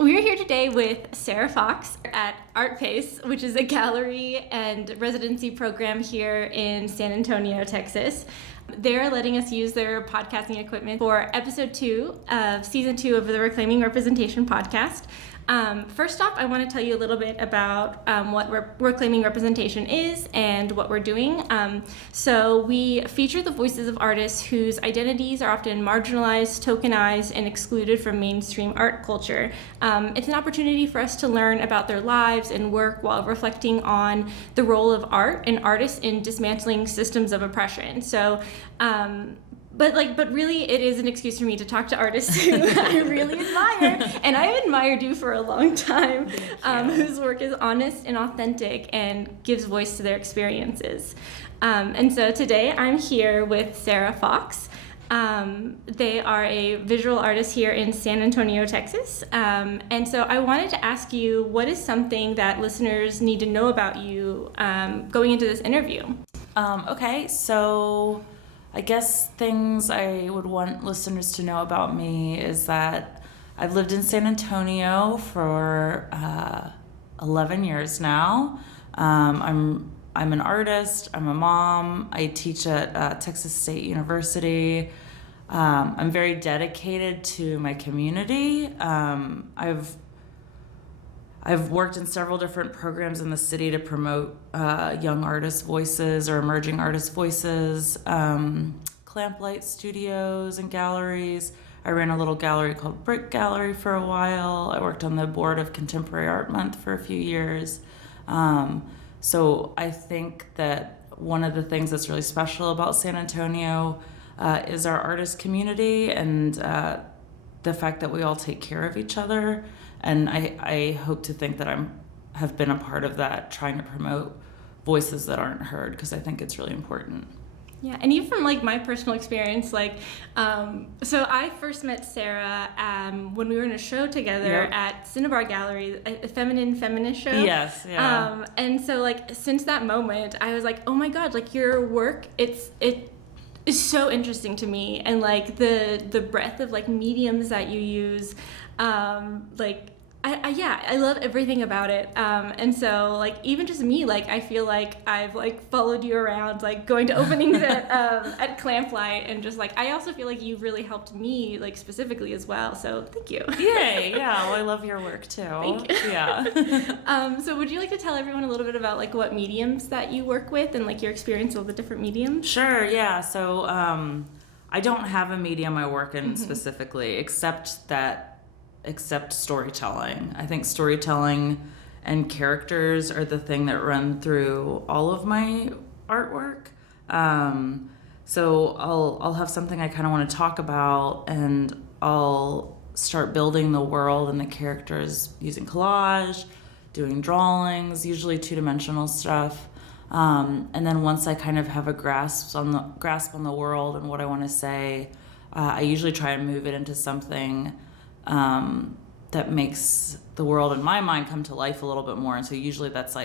We're here today with Sarah Fox at Artpace, which is a gallery and residency program here in San Antonio, Texas. They're letting us use their podcasting equipment for episode 2 of season 2 of the Reclaiming Representation podcast. First off, I want to tell you a little bit about what Reclaiming Representation is and what we're doing. So we feature the voices of artists whose identities are often marginalized, tokenized, and excluded from mainstream art culture. It's an opportunity for us to learn about their lives and work while reflecting on the role of art and artists in dismantling systems of oppression. So, But really, it is an excuse for me to talk to artists who I really admire, and I've admired you for a long time, whose work is honest and authentic and gives voice to their experiences. And so today I'm here with Sarah Fox. They are a visual artist here in San Antonio, Texas. And so I wanted to ask you, what is something that listeners need to know about you going into this interview? Okay, so I guess things I would want listeners to know about me is that I've lived in San Antonio for 11 years now. I'm an artist, I'm a mom, I teach at Texas State University. I'm very dedicated to my community. I've worked in several different programs in the city to promote young artist voices or emerging artist voices, clamp light studios and galleries. I ran a little gallery called Brick Gallery for a while. I worked on the board of Contemporary Art Month for a few years. So I think that one of the things that's really special about San Antonio is our artist community and the fact that we all take care of each other. And I hope to think that have been a part of that, trying to promote voices that aren't heard, because I think it's really important. Yeah, and even from my personal experience, so I first met Sarah when we were in a show together at Cinnabar Gallery, a feminist show. Yes, yeah. And so since that moment, I was like, oh my God, your work, it is so interesting to me, and the breadth of mediums that you use, I love everything about it. And so even just me, I feel like I've followed you around, going to openings at Clamplight, and just I also feel like you've really helped me specifically as well. So thank you. Yay! Yeah, well, I love your work too. Thank you. Yeah. So would you like to tell everyone a little bit about what mediums that you work with and your experience with the different mediums? Sure. Yeah. So I don't have a medium I work in specifically, except storytelling. I think storytelling and characters are the thing that run through all of my artwork. So I'll have something I kind of want to talk about, and I'll start building the world and the characters using collage, doing drawings, usually two-dimensional stuff. And then once I kind of have a grasp on the world and what I want to say, I usually try and move it into something that makes the world in my mind come to life a little bit more. And so usually that's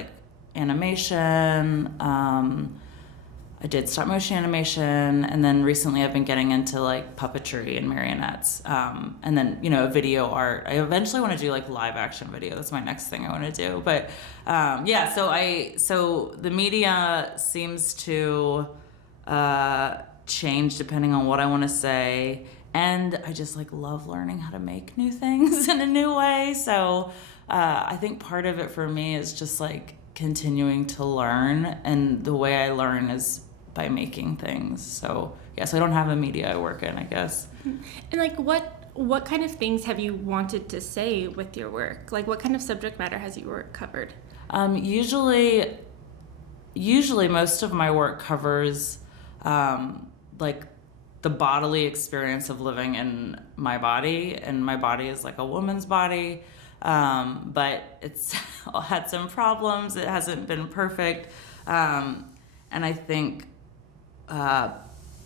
animation. I did stop motion animation, and then recently I've been getting into puppetry and marionettes, and then video art. I eventually want to do live action video. That's my next thing I want to do. But so the media seems to change depending on what I want to say. And I just love learning how to make new things in a new way. So I think part of it for me is just continuing to learn. And the way I learn is by making things. So I don't have a media I work in, I guess. And what kind of things have you wanted to say with your work? What kind of subject matter has your work covered? Usually most of my work covers the bodily experience of living in my body, and my body is a woman's body, but it's had some problems. It hasn't been perfect, and I think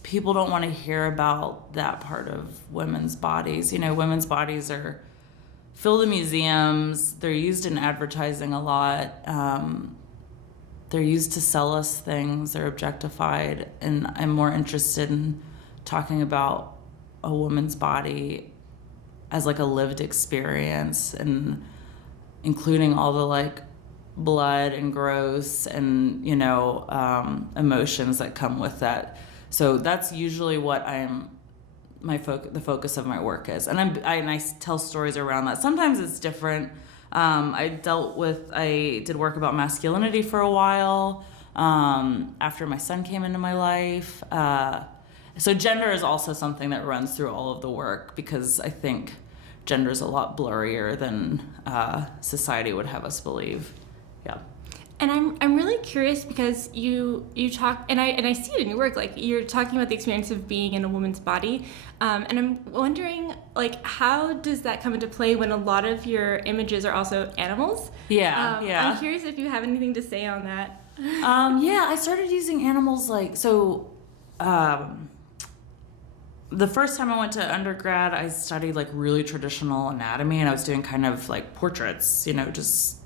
people don't want to hear about that part of women's bodies. Women's bodies are filled in museums. They're used in advertising a lot. They're used to sell us things. They're objectified, and I'm more interested in talking about a woman's body as like a lived experience, and including all the like blood and gross and, you know, emotions that come with that. So that's usually what the focus of my work is. And I tell stories around that. Sometimes it's different. I did work about masculinity for a while, after my son came into my life. So gender is also something that runs through all of the work, because I think gender is a lot blurrier than society would have us believe. Yeah. And I'm really curious, because you talk, and I see it in your work, like you're talking about the experience of being in a woman's body, and I'm wondering, like, how does that come into play when a lot of your images are also animals? Yeah. I'm curious if you have anything to say on that. Yeah, I started using animals the first time I went to undergrad, I studied like really traditional anatomy, and I was doing kind of like portraits, you know, just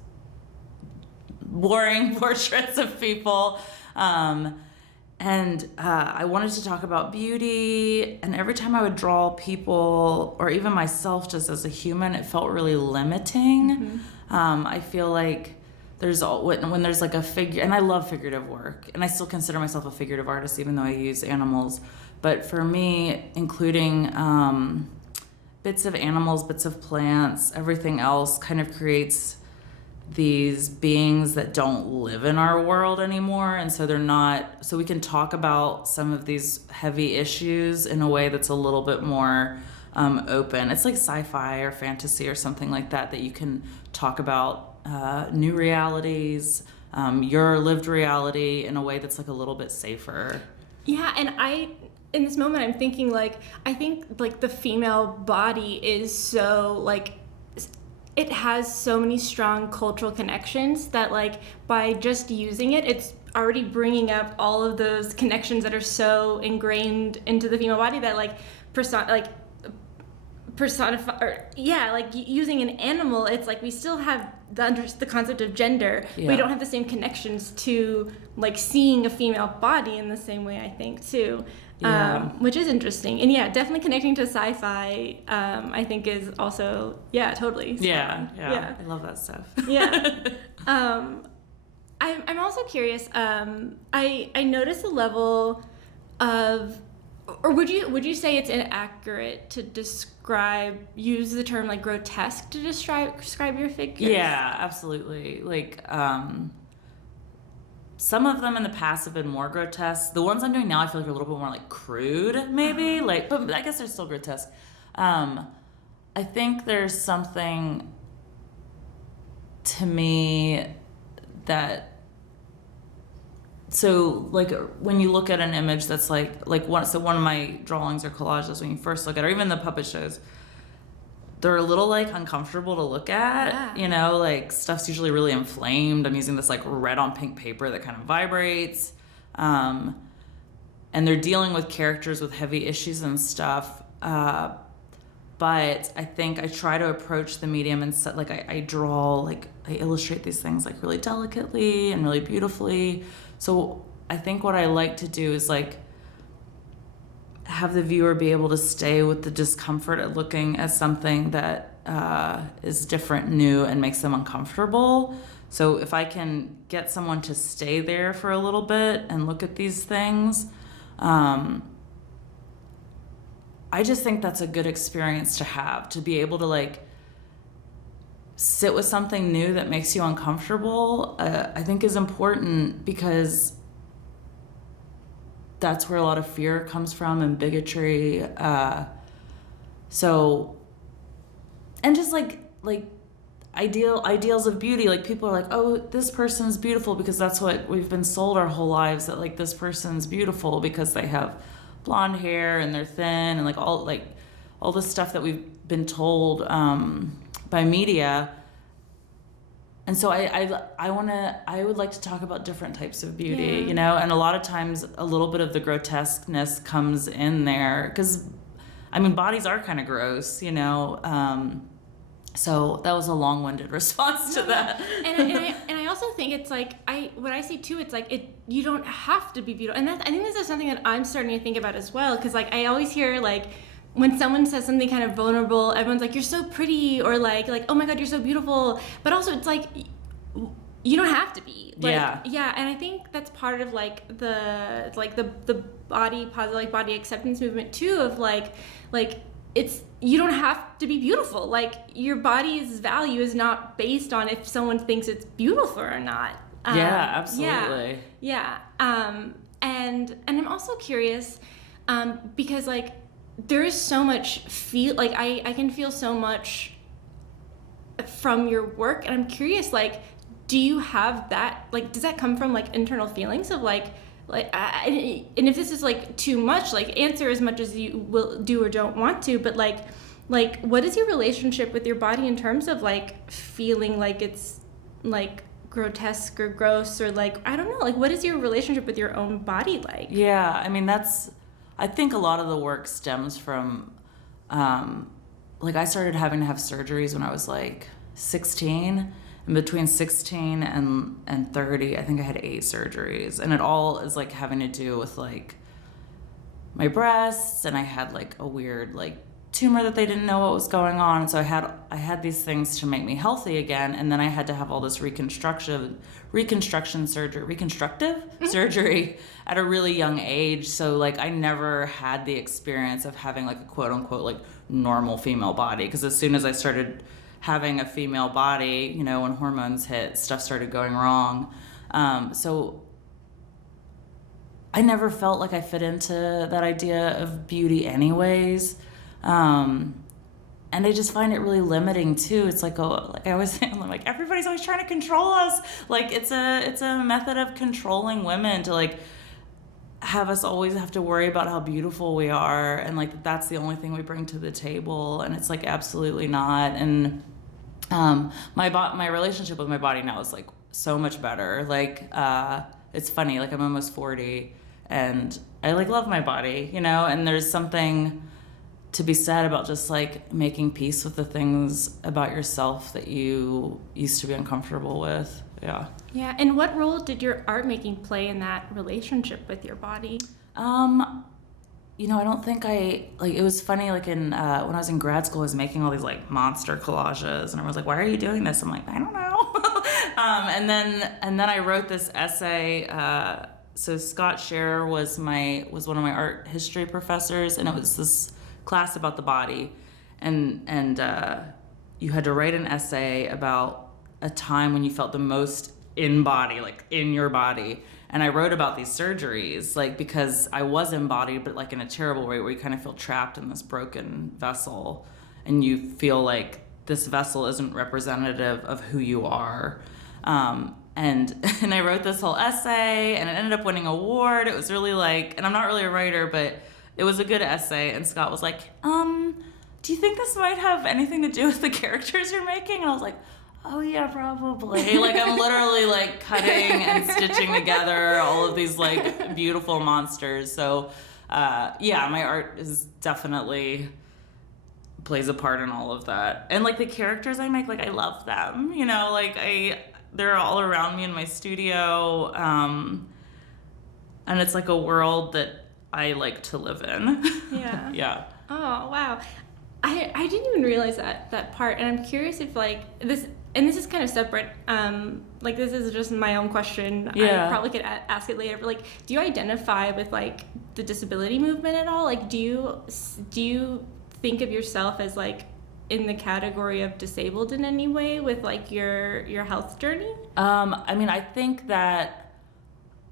boring portraits of people. And I wanted to talk about beauty, and every time I would draw people, or even myself just as a human, it felt really limiting. Mm-hmm. I feel like when there's like a figure, and I love figurative work, and I still consider myself a figurative artist even though I use animals. But for me, including bits of animals, bits of plants, everything else kind of creates these beings that don't live in our world anymore. And so so we can talk about some of these heavy issues in a way that's a little bit more open. It's like sci-fi or fantasy or something like that you can talk about new realities, your lived reality in a way that's like a little bit safer. Yeah, and in this moment, I'm thinking, like, I think, like, the female body is so, like, it has so many strong cultural connections that, like, by just using it, it's already bringing up all of those connections that are so ingrained into the female body that, like, personify, or, yeah, like, using an animal, it's like we still have the concept of gender, but we don't have the same connections to, like, seeing a female body in the same way, I think, too. Which is interesting. And yeah, definitely connecting to sci-fi, I think is also, totally. Yeah. I love that stuff. Yeah. I'm also curious, I noticed a level of, or would you say it's inaccurate to use the term like grotesque to describe your figures? Yeah, absolutely. Like, some of them in the past have been more grotesque. The ones I'm doing now, I feel like are a little bit more like crude, maybe. Like, but I guess they're still grotesque. I think there's something to me that, so like when you look at an image that's like one of my drawings or collages, when you first look at it, or even the puppet shows, they're a little like uncomfortable to look at, you know, like stuff's usually really inflamed. I'm using this like red on pink paper that kind of vibrates. And they're dealing with characters with heavy issues and stuff. But I think I try to approach the medium and set, like I draw, like I illustrate these things like really delicately and really beautifully. So I think what I like to do is like have the viewer be able to stay with the discomfort at looking at something that is different, new, and makes them uncomfortable. So if I can get someone to stay there for a little bit and look at these things, I just think that's a good experience to have, to be able to like sit with something new that makes you uncomfortable. I think is important, because that's where a lot of fear comes from, and bigotry. So, and just like ideals of beauty, like people are like, oh, this person's beautiful because that's what we've been sold our whole lives, that like this person's beautiful because they have blonde hair and they're thin, and like all the stuff that we've been told by media. And so I would like to talk about different types of beauty, you know, and a lot of times a little bit of the grotesqueness comes in there, because I mean, bodies are kind of gross, you know. So that was a long-winded response to that. And I also think it's like, what I see too, it's like you don't have to be beautiful. And I think this is something that I'm starting to think about as well, because like I always hear like when someone says something kind of vulnerable, everyone's like, you're so pretty, or like, oh my God, you're so beautiful. But also it's like, you don't have to be. Like, yeah. And I think that's part of like the body positive, like body acceptance movement too, of like it's, you don't have to be beautiful. Like your body's value is not based on if someone thinks it's beautiful or not. Yeah, absolutely. Yeah. And I'm also curious, because like there is so much I can feel so much from your work, and I'm curious, like, do you have that, like, does that come from like internal feelings of and if this is like too much, like answer as much as you will do or don't want to, but like what is your relationship with your body in terms of like feeling like it's like grotesque or gross, or like, I don't know, like what is your relationship with your own body like? Yeah, I mean, I think a lot of the work stems from, like I started having to have surgeries when I was like 16, and between 16 and 30, I think I had 8 surgeries, and it all is like having to do with like my breasts, and I had like a weird like tumor that they didn't know what was going on. So I had these things to make me healthy again, and then I had to have all this reconstructive surgery at a really young age. So like I never had the experience of having like a quote unquote like normal female body, because as soon as I started having a female body, you know, when hormones hit, stuff started going wrong. So I never felt like I fit into that idea of beauty anyways. And I just find it really limiting too. It's like, like I always say, I'm like, everybody's always trying to control us. Like it's a method of controlling women to like have us always have to worry about how beautiful we are, and like that's the only thing we bring to the table. And it's like absolutely not. And my relationship with my body now is like so much better. Like it's funny, like I'm almost 40 and I like love my body, you know, and there's something to be said about just like making peace with the things about yourself that you used to be uncomfortable with. Yeah. Yeah. And what role did your art making play in that relationship with your body? You know, I don't think it was funny, like when I was in grad school, I was making all these like monster collages, and I was like, why are you doing this? I'm like, I don't know. And then I wrote this essay. So Scott Scherer was one of my art history professors, and it was this class about the body, and you had to write an essay about a time when you felt the most in body, like in your body. And I wrote about these surgeries, like because I was embodied, but like in a terrible way, where you kind of feel trapped in this broken vessel, and you feel like this vessel isn't representative of who you are. And I wrote this whole essay, and it ended up winning an award. It was really like, and I'm not really a writer, but it was a good essay. And Scott was like, do you think this might have anything to do with the characters you're making? And I was like, oh yeah, probably. Like I'm literally like cutting and stitching together all of these like beautiful monsters. So yeah, my art is definitely plays a part in all of that. And like the characters I make, like I love them, you know, like they're all around me in my studio. And it's like a world that I like to live in. Yeah. Yeah. Oh, wow. I didn't even realize that part. And I'm curious if like this, and this is kind of separate, like this is just my own question. Yeah. I probably could ask it later, but like, do you identify with like the disability movement at all? Like, do you think of yourself as like in the category of disabled in any way with like your health journey? I mean, I think that,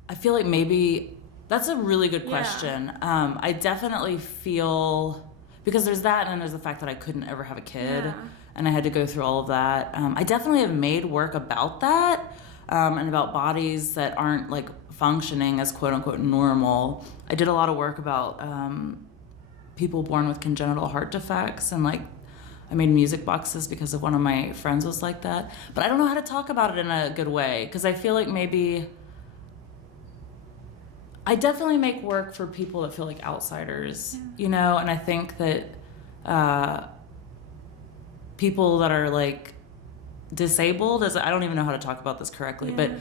I feel like maybe that's a really good question. Yeah. I definitely feel, because there's that, and there's the fact that I couldn't ever have a kid. Yeah. And I had to go through all of that. I definitely have made work about that, and about bodies that aren't like functioning as quote unquote normal. I did a lot of work about people born with congenital heart defects, and like I made music boxes because of one of my friends was like that. But I don't know how to talk about it in a good way, because I feel like maybe I definitely make work for people that feel like outsiders, you know, and I think that people that are like disabled, I don't even know how to talk about this correctly, but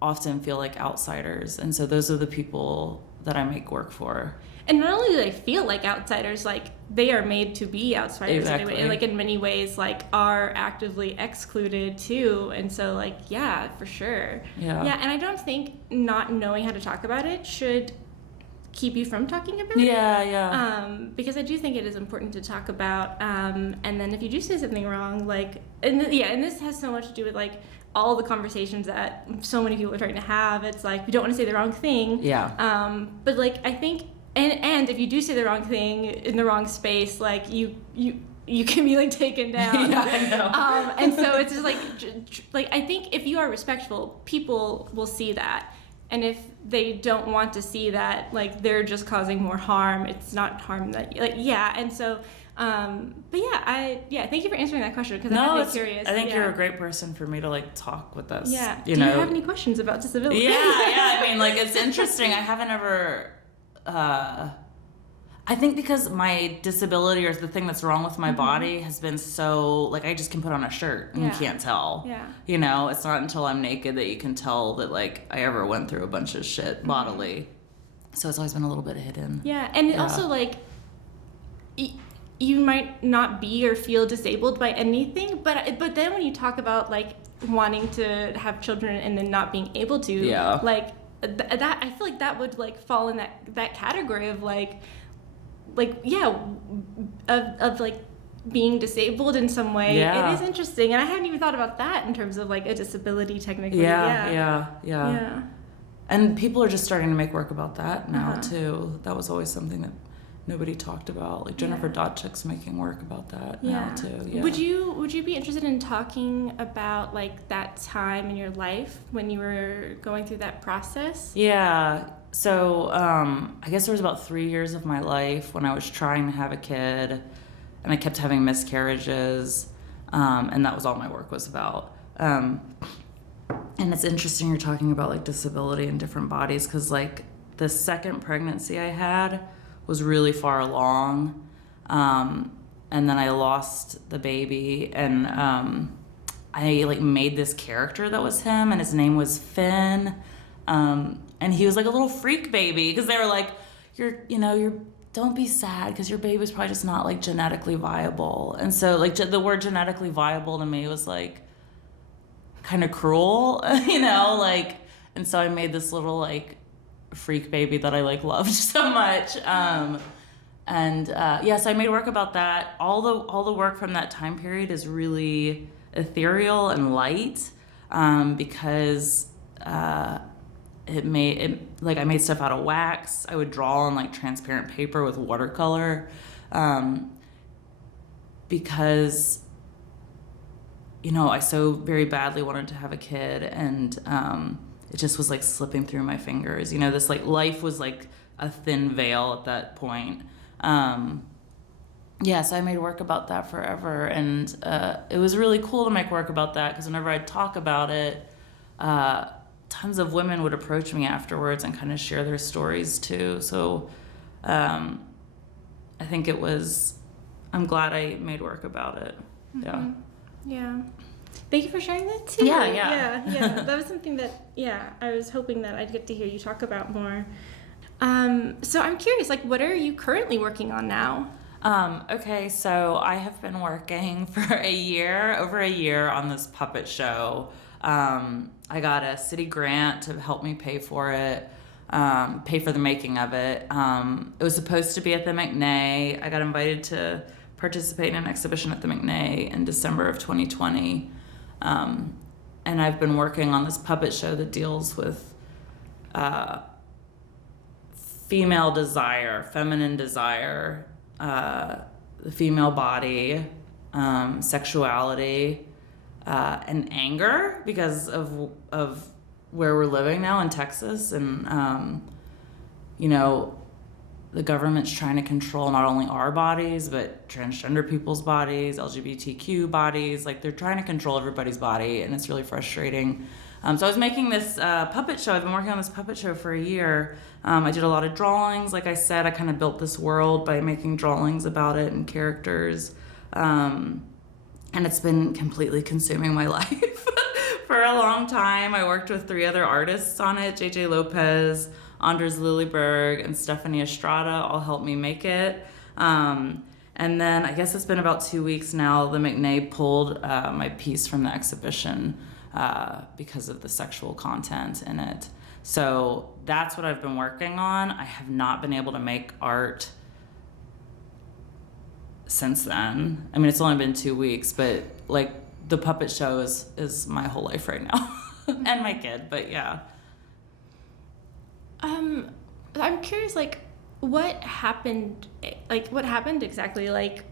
often feel like outsiders. And so those are the people that I make work for. And not only do they feel like outsiders, like they are made to be outsiders Exactly. anyway, and like in many ways like are actively excluded too. And so like, yeah, for sure. Yeah, and I don't think not knowing how to talk about it should keep you from talking about it. Because I do think it is important to talk about. And then if you do say something wrong, like, and this has so much to do with like all the conversations that so many people are trying to have. It's like, we don't want to say the wrong thing. But like, I think, and if you do say the wrong thing in the wrong space, like you can be like taken down. I know. And so it's just like I think if you are respectful, people will see that. And if they don't want to see that, like they're just causing more harm. It's not harm that, like, and so, but thank you for answering that question, because I'm really curious. I think you're a great person for me to like talk with us. Do you have any questions about disability? I mean, like, it's interesting. I haven't ever, I think because my disability or the thing that's wrong with my body has been so, like, I just can put on a shirt and you can't tell. You know, it's not until I'm naked that you can tell that, like, I ever went through a bunch of shit bodily. So it's always been a little bit hidden. And also, like, you might not be or feel disabled by anything, but then when you talk about, like, wanting to have children and then not being able to, like, that I feel like that would, like, fall in that category of, like being disabled in some way. It is interesting, and I hadn't even thought about that in terms of like a disability technically. And people are just starting to make work about that now too. That was always something that nobody talked about. Like Jennifer Dotchik's making work about that now too. Would you be interested in talking about like that time in your life when you were going through that process? So I guess there was about 3 years of my life when I was trying to have a kid, and I kept having miscarriages, and that was all my work was about. And it's interesting you're talking about like disability in different bodies, because like the second pregnancy I had was really far along, and then I lost the baby, and I like made this character that was him, and his name was Finn. And he was like a little freak baby, because they were like, don't be sad because your baby's probably just not like genetically viable. And so like the word genetically viable to me was like kind of cruel, like, and so I made this little like freak baby that I like loved so much. So I made work about that. All the work from that time period is really ethereal and light, because I made stuff out of wax. I would draw on like transparent paper with watercolor, because I so very badly wanted to have a kid, and it just was like slipping through my fingers. This like life was like a thin veil at that point. So I made work about that forever, and it was really cool to make work about that, because whenever I'd talk about it, tons of women would approach me afterwards and kind of share their stories too. So I think I'm glad I made work about it. Thank you for sharing that too. Yeah. That was something that I was hoping that I'd get to hear you talk about more. So I'm curious, like, what are you currently working on now? Okay, so I have been working for over a year on this puppet show. I got a city grant to help me pay for it, pay for the making of it. It was supposed to be at the McNay. I got invited to participate in an exhibition at the McNay in December of 2020. And I've been working on this puppet show that deals with female desire, feminine desire, the female body, sexuality, and anger because of where we're living now in Texas, and the government's trying to control not only our bodies but transgender people's bodies, LGBTQ bodies. Like, they're trying to control everybody's body, and it's really frustrating. So I was making this puppet show. I've been working on this puppet show for a year. I did a lot of drawings. Like I said, I kind of built this world by making drawings about it and characters. And it's been completely consuming my life for a long time. I worked with 3 other artists on it: JJ Lopez, Anders Lilleberg and Stephanie Estrada all helped me make it. And then I guess it's been about 2 weeks now, the McNay pulled my piece from the exhibition because of the sexual content in it. So that's what I've been working on. I have not been able to make art since then. I mean, it's only been 2 weeks, but like the puppet show is my whole life right now. And my kid, but yeah. I'm curious, like, what happened exactly, like,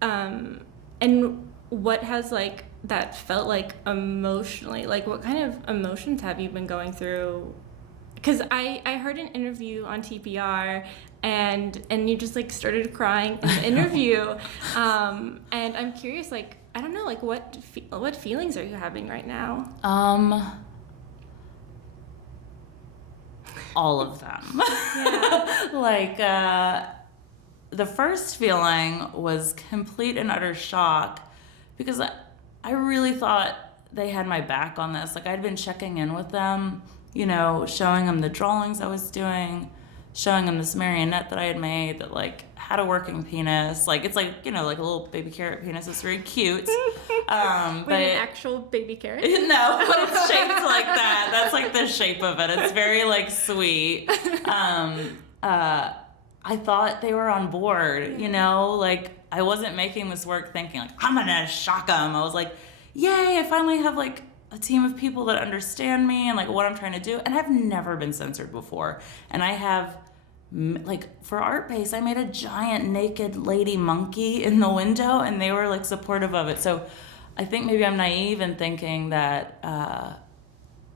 and what has, like, that felt like emotionally, like, what kind of emotions have you been going through? Because I heard an interview on TPR, and you just, like, started crying in the interview, and I'm curious, like, I don't know, like, what feelings are you having right now? All of them. Yeah. Like, the first feeling was complete and utter shock because I really thought they had my back on this. Like, I'd been checking in with them, you know, showing them the drawings I was doing, showing them this marionette that I had made that, like, had a working penis. Like, it's like, you know, like a little baby carrot penis. It's very cute. Wait, but an actual baby carrot? No, but it's shaped like that. That's like the shape of it. It's very, like, sweet. I thought they were on board, you know? Like, I wasn't making this work thinking, like, I'm gonna shock them. I was like, yay, I finally have, like, a team of people that understand me and, like, what I'm trying to do. And I've never been censored before. And I have, like, for Artpace, I made a giant naked lady monkey in the window, and they were, like, supportive of it. So I think maybe I'm naive in thinking that,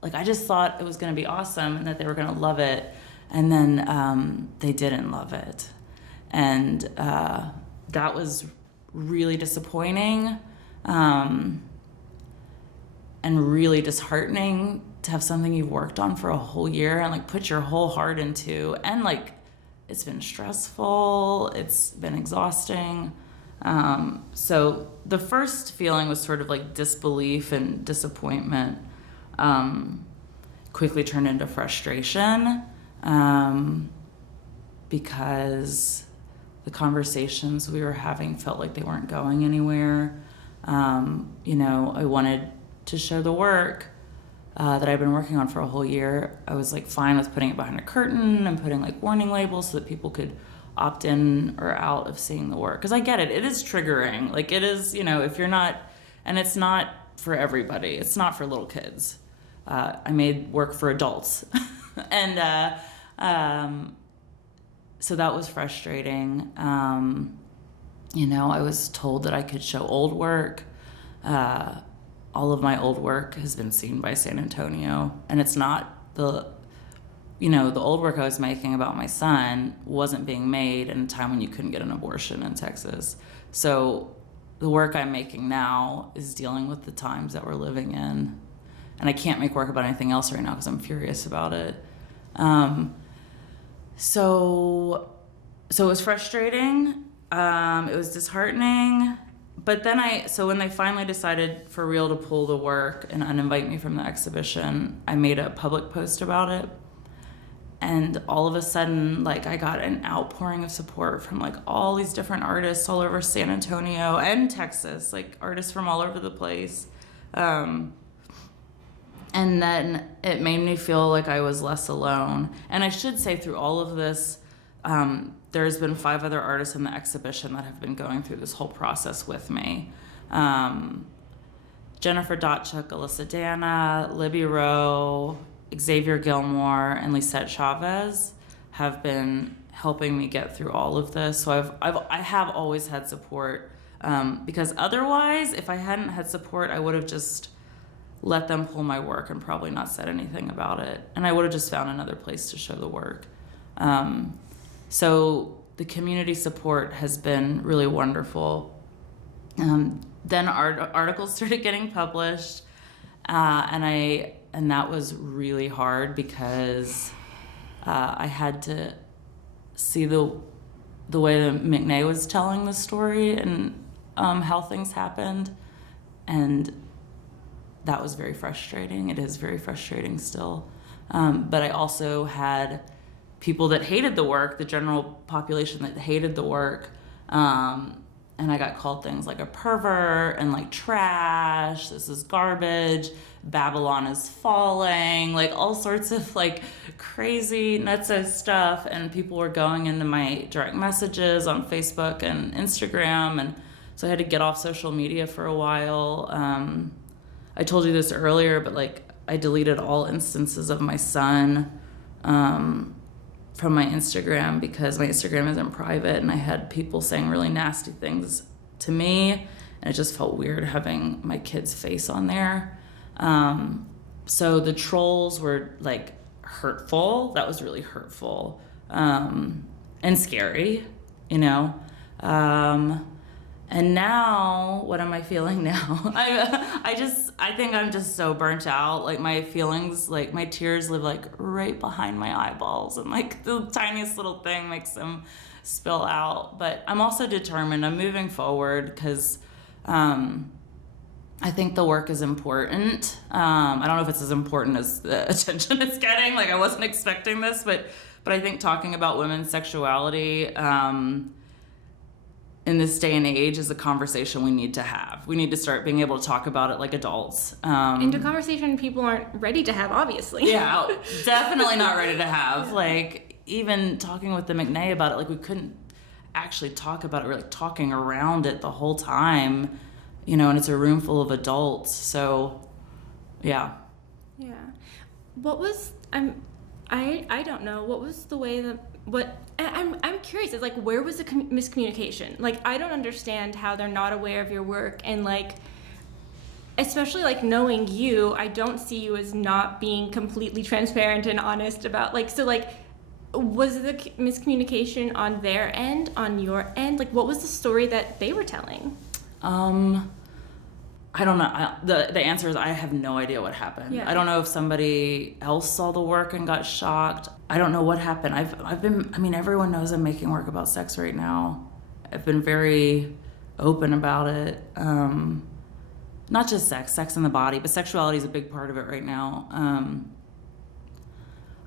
like, I just thought it was going to be awesome and that they were going to love it. And then they didn't love it. And that was really disappointing and really disheartening to have something you've worked on for a whole year and, like, put your whole heart into. And, like, it's been stressful. It's been exhausting. So the first feeling was sort of like disbelief and disappointment, quickly turned into frustration, because the conversations we were having felt like they weren't going anywhere. You know, I wanted to show the work that I've been working on for a whole year. I was, like, fine with putting it behind a curtain and putting, like, warning labels so that people could opt in or out of seeing the work. Because I get it. It is triggering. Like, it is, you know, if you're not, and it's not for everybody. It's not for little kids. I made work for adults. And so that was frustrating. You know, I was told that I could show old work. All of my old work has been seen by San Antonio, and it's not the old work I was making about my son wasn't being made in a time when you couldn't get an abortion in Texas. So the work I'm making now is dealing with the times that we're living in, and I can't make work about anything else right now because I'm furious about it. So it was frustrating. It was disheartening. But then so when they finally decided for real to pull the work and uninvite me from the exhibition, I made a public post about it. And all of a sudden, like, I got an outpouring of support from, like, all these different artists all over San Antonio and Texas, like, artists from all over the place. And then it made me feel like I was less alone. And I should say, through all of this, there's been 5 other artists in the exhibition that have been going through this whole process with me. Jennifer Dotchuk, Alyssa Dana, Libby Rowe, Xavier Gilmore, and Lisette Chavez have been helping me get through all of this. So I have always had support, because otherwise, if I hadn't had support, I would have just let them pull my work and probably not said anything about it. And I would have just found another place to show the work. So the community support has been really wonderful. Then articles started getting published, and that was really hard because I had to see the way that McNay was telling the story and how things happened, and that was very frustrating. It is very frustrating still. But I also had people that hated the work, the general population that hated the work. And I got called things like a pervert and like trash, this is garbage, Babylon is falling, like all sorts of like crazy nutso stuff. And people were going into my direct messages on Facebook and Instagram. And so I had to get off social media for a while. I told you this earlier, but like I deleted all instances of my son from my Instagram because my Instagram isn't private, and I had people saying really nasty things to me, and it just felt weird having my kid's face on there. So the trolls were like hurtful. That was really hurtful and scary, you know. And now, what am I feeling now? I think I'm just so burnt out. Like my feelings, like my tears live like right behind my eyeballs, and like the tiniest little thing makes them spill out. But I'm also determined. I'm moving forward because I think the work is important. I don't know if it's as important as the attention it's getting. Like I wasn't expecting this, but I think talking about women's sexuality in this day and age is a conversation we need to have. We need to start being able to talk about it like adults. Into a conversation people aren't ready to have, obviously. Yeah, definitely not ready to have. Yeah. Like, even talking with the McNay about it, like, we couldn't actually talk about it. We're, like, talking around it the whole time, you know, and it's a room full of adults. So, yeah. Yeah. What was, I don't know, what was the way that, I'm curious, it's like, where was the miscommunication? Like, I don't understand how they're not aware of your work, and like, especially like knowing you, I don't see you as not being completely transparent and honest about, like, so like, was the miscommunication on their end, on your end? Like, what was the story that they were telling? I don't know. The answer is I have no idea what happened. Yeah. I don't know if somebody else saw the work and got shocked. I don't know what happened. Everyone knows I'm making work about sex right now. I've been very open about it. Not just sex in the body, but sexuality is a big part of it right now.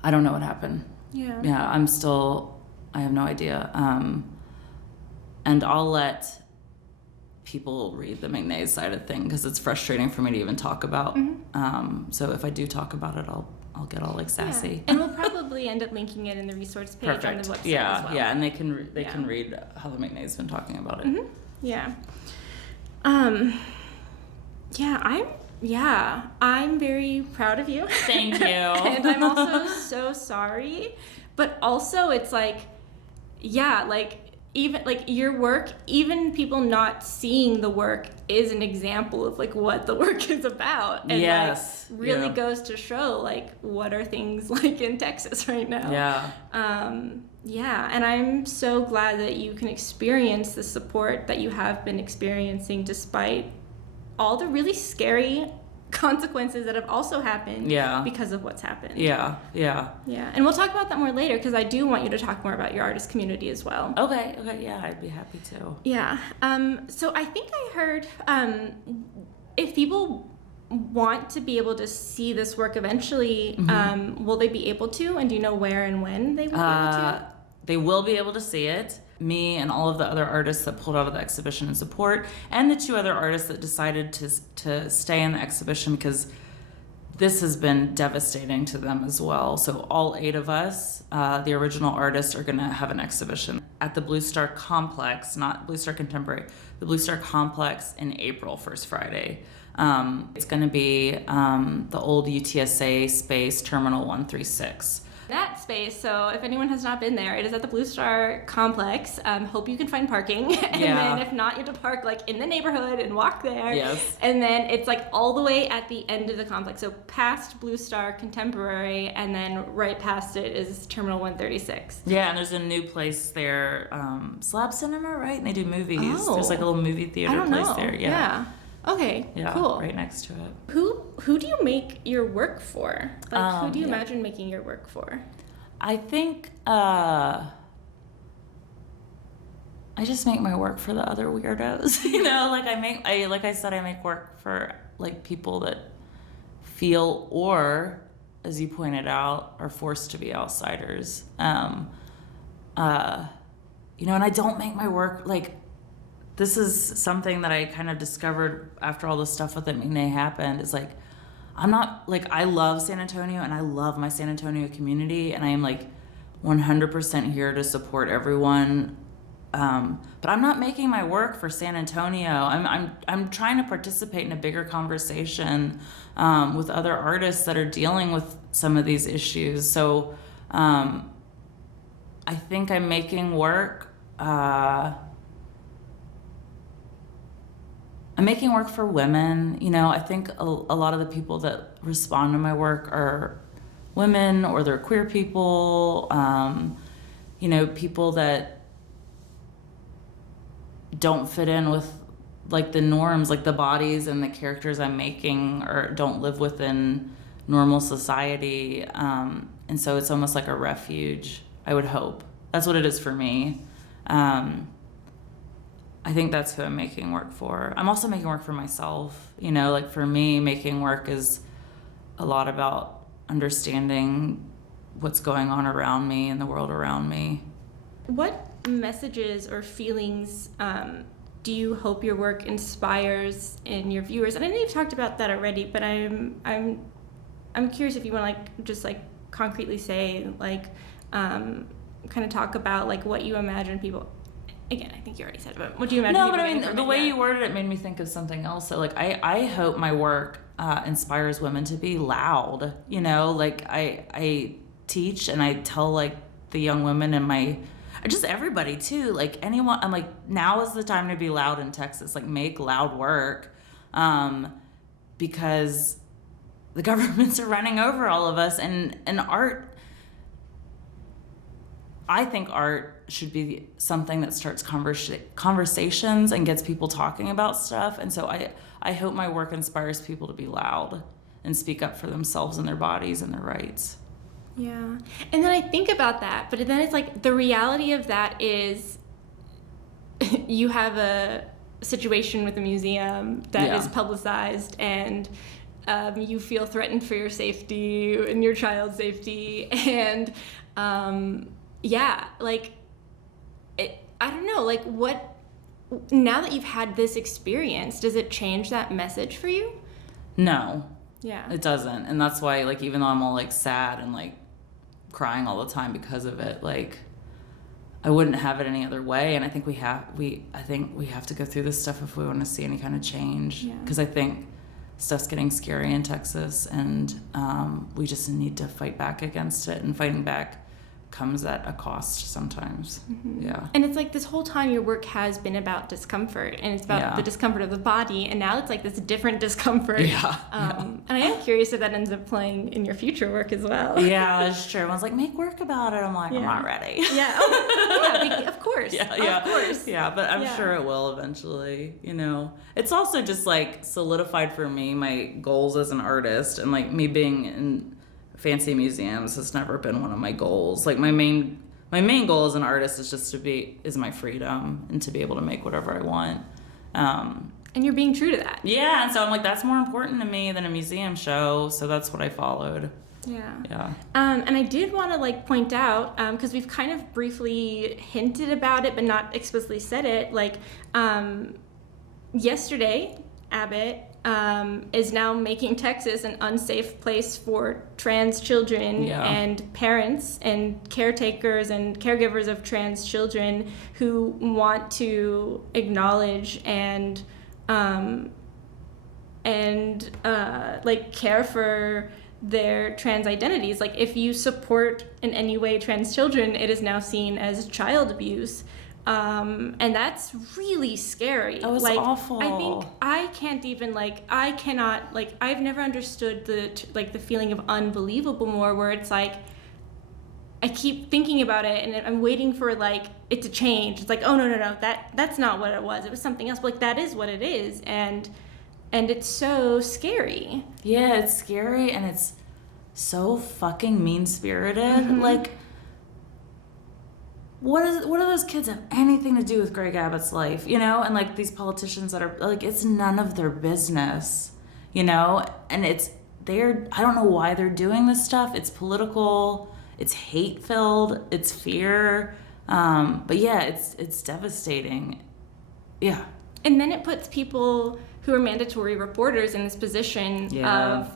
I don't know what happened. Yeah. Yeah, I have no idea. And I'll let people read the McNay side of things because it's frustrating for me to even talk about. Mm-hmm. So if I do talk about it, I'll get all like sassy. Yeah. And we'll probably end up linking it in the resource page on the website as well. Yeah, and they can read how the McNay's been talking about it. Mm-hmm. Yeah. I'm very proud of you. Thank you. And I'm also so sorry. But also it's like, yeah, like, even like your work, even people not seeing the work is an example of like what the work is about. And yes. Like really goes to show like what are things like in Texas right now. Yeah. And I'm so glad that you can experience the support that you have been experiencing despite all the really scary consequences that have also happened because of what's happened. Yeah. And we'll talk about that more later because I do want you to talk more about your artist community as well. Okay, yeah, I'd be happy to. Yeah. So I think I heard if people want to be able to see this work eventually, will they be able to? And do you know where and when they will be able to? They will be able to see it. Me and all of the other artists that pulled out of the exhibition in support, and the 2 other artists that decided to stay in the exhibition because this has been devastating to them as well. So all 8 of us, the original artists, are going to have an exhibition at the Blue Star Complex, not Blue Star Contemporary, the Blue Star Complex in April, first Friday. It's going to be the old UTSA space, Terminal 136. That space, so if anyone has not been there, it is at the Blue Star Complex. Hope you can find parking. And then if not, you have to park like in the neighborhood and walk there. Yes. And then it's like all the way at the end of the complex. So past Blue Star Contemporary, and then right past it is Terminal 136. Yeah, and there's a new place there, Slab Cinema, right? And they do movies. Oh. There's like a little movie theater place there. Yeah. Okay, yeah, cool. Right next to it. Who do you make your work for? Like, who do you imagine making your work for? I think I just make my work for the other weirdos. You know, like I said, I make work for like people that feel or as you pointed out, are forced to be outsiders. You know, and I don't make my work, like, this is something that I kind of discovered after all the stuff with McNay happened, is like, I'm not, like, I love San Antonio and I love my San Antonio community, and I am like 100% here to support everyone. But I'm not making my work for San Antonio. I'm trying to participate in a bigger conversation with other artists that are dealing with some of these issues. So I think I'm making work. I'm making work for women. You know, I think a lot of the people that respond to my work are women, or they're queer people. You know, people that don't fit in with like the norms, like the bodies and the characters I'm making, or don't live within normal society. And so it's almost like a refuge, I would hope. That's what it is for me. I think that's who I'm making work for. I'm also making work for myself. You know, like for me, making work is a lot about understanding what's going on around me and the world around me. What messages or feelings do you hope your work inspires in your viewers? And I know you've talked about that already, but I'm curious if you want to like just like concretely say like kind of talk about like what you imagine people. Again, I think you already said it, but what do you imagine? No, but I mean the way you worded it made me think of something else. So like I hope my work inspires women to be loud. You know, like I teach and I tell like the young women in my, just everybody too, like anyone, I'm like, now is the time to be loud in Texas, like make loud work, because the governments are running over all of us, and art, I think art should be something that starts conversations and gets people talking about stuff. And so I hope my work inspires people to be loud and speak up for themselves and their bodies and their rights. Yeah. And then I think about that, but then it's like the reality of that is you have a situation with a museum that is publicized, and you feel threatened for your safety and your child's safety. And like, I don't know, like what, now that you've had this experience, does it change that message for you? No. Yeah. It doesn't. And that's why, like, even though I'm all like sad and like crying all the time because of it, like I wouldn't have it any other way. And I think we have to go through this stuff if we want to see any kind of change, because I think stuff's getting scary in Texas, and we just need to fight back against it, and fighting back comes at a cost sometimes. Mm-hmm. Yeah. And it's like this whole time your work has been about discomfort, and it's about the discomfort of the body, and now it's like this different discomfort. And I am curious if that ends up playing in your future work as well. Yeah, that's true. Everyone's like, make work about it. I'm like, I'm not ready. Yeah. Oh, yeah, of course. Yeah. Of course. Yeah, but I'm sure it will eventually, you know. It's also just like solidified for me my goals as an artist, and like me being in fancy museums has never been one of my goals. Like my main goal as an artist is my freedom, and to be able to make whatever I want. And you're being true to that. Yeah, and so I'm like, that's more important to me than a museum show, so that's what I followed. Yeah. And I did want to like point out, because we've kind of briefly hinted about it but not explicitly said it, like yesterday Abbott is now making Texas an unsafe place for trans children and parents and caretakers and caregivers of trans children who want to acknowledge and like care for their trans identities. Like if you support in any way trans children, it is now seen as child abuse. And that's really scary. Oh, it's like, awful. I think I cannot, I've never understood the feeling of unbelievable more, where it's like, I keep thinking about it and I'm waiting for like it to change. It's like, oh no, that's not what it was. It was something else. But like that is what it is. And it's so scary. Yeah, it's scary, and it's so fucking mean-spirited. Mm-hmm. Like, what do those kids have anything to do with Greg Abbott's life, you know? And like these politicians that are like, it's none of their business, you know? And I don't know why they're doing this stuff. It's political, it's hate-filled, it's fear. But yeah, it's devastating. Yeah. And then it puts people who are mandatory reporters in this position of,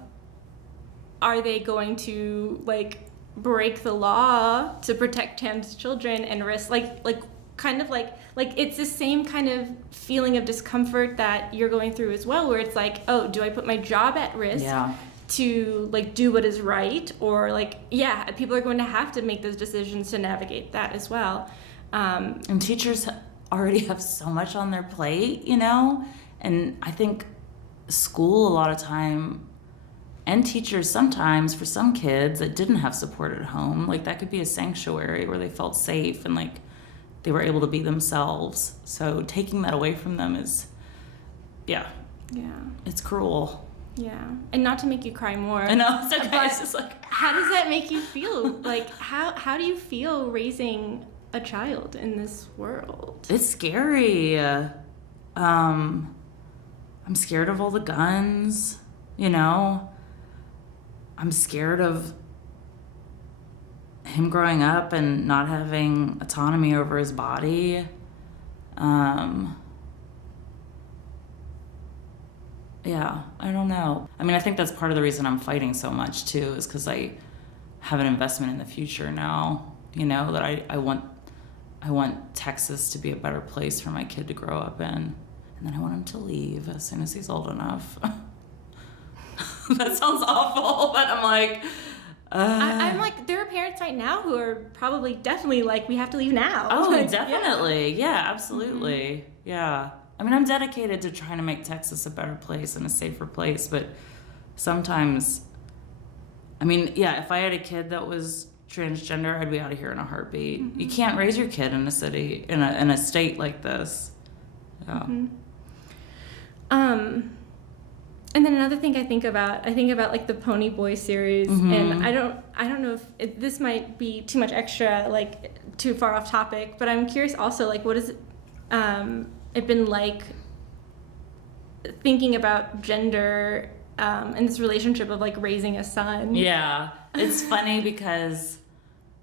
are they going to like break the law to protect trans children and risk like it's the same kind of feeling of discomfort that you're going through as well, where it's like, oh, do I put my job at risk to like do what is right, or like people are going to have to make those decisions to navigate that as well. And teachers already have so much on their plate, you know, and I think school a lot of time, and teachers sometimes, for some kids that didn't have support at home, like that could be a sanctuary where they felt safe and like they were able to be themselves. So taking that away from them is, it's cruel. Yeah, and not to make you cry more. I know, it's okay. It's just like, how does that make you feel? Like, how do you feel raising a child in this world? It's scary. I'm scared of all the guns, you know. I'm scared of him growing up and not having autonomy over his body. I don't know. I mean, I think that's part of the reason I'm fighting so much too, is because I have an investment in the future now, you know, that I want Texas to be a better place for my kid to grow up in. And then I want him to leave as soon as he's old enough. That sounds awful, but I'm like... I'm like, there are parents right now who are probably definitely like, we have to leave now. Oh, like, definitely. Yeah, absolutely. Mm-hmm. Yeah. I mean, I'm dedicated to trying to make Texas a better place and a safer place, but sometimes, I mean, if I had a kid that was transgender, I'd be out of here in a heartbeat. Mm-hmm. You can't raise your kid in a city, in a state like this. Yeah. Mm-hmm. And then another thing I think about like the Pony Boy series, mm-hmm. and I don't know if this might be too much extra, like too far off topic, but I'm curious also, like, what has it been like thinking about gender and this relationship of like raising a son? Yeah, it's funny because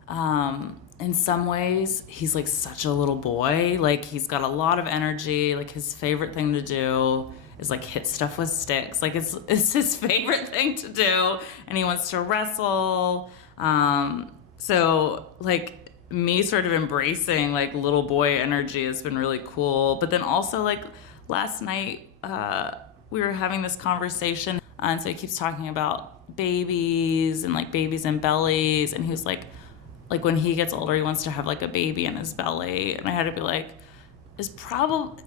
in some ways he's like such a little boy. Like, he's got a lot of energy. Like, his favorite thing to do is like hit stuff with sticks. Like, it's his favorite thing to do, and he wants to wrestle. So like me sort of embracing like little boy energy has been really cool. But then also, like, last night we were having this conversation, and so he keeps talking about babies and like babies and bellies, and he was like when he gets older he wants to have like a baby in his belly, and I had to be like, is probably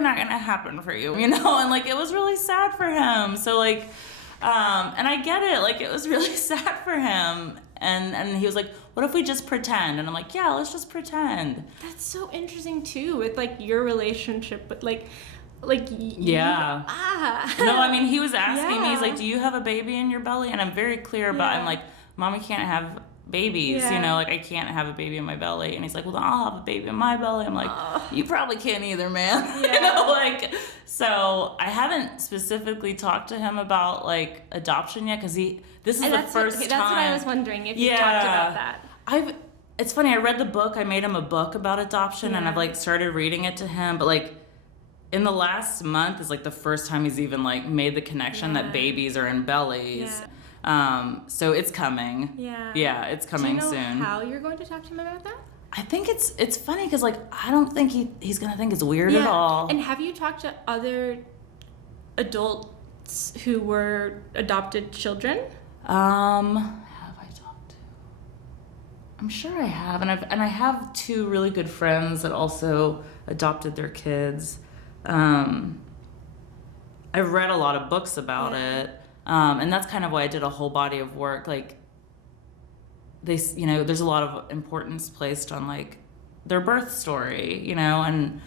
not gonna happen for you, you know? And like, it was really sad for him. So like, and I get it, like, it was really sad for him. And he was like, what if we just pretend? And I'm like, yeah, let's just pretend. That's so interesting too, with like your relationship, but like yeah. No, I mean, he was asking me, he's like, do you have a baby in your belly? And I'm very clear about, I'm like, Mommy can't have babies, you know, like, I can't have a baby in my belly. And he's like, well, then I'll have a baby in my belly. I'm like, you probably can't either, man. You know, like, so I haven't specifically talked to him about like adoption yet, because this is the first time. That's what I was wondering, if you talked about that. It's funny, I read the book, I made him a book about adoption, and I've like started reading it to him, but like in the last month is like the first time he's even like made the connection that babies are in bellies. So it's coming. Yeah, it's coming soon. Do you know how you're going to talk to him about that? I think it's funny because like I don't think he's gonna think it's weird at all. And have you talked to other adults who were adopted children? Have I talked to? I'm sure I have, and I have two really good friends that also adopted their kids. I've read a lot of books about it. And that's kind of why I did a whole body of work. Like, there's a lot of importance placed on like their birth story, you know, and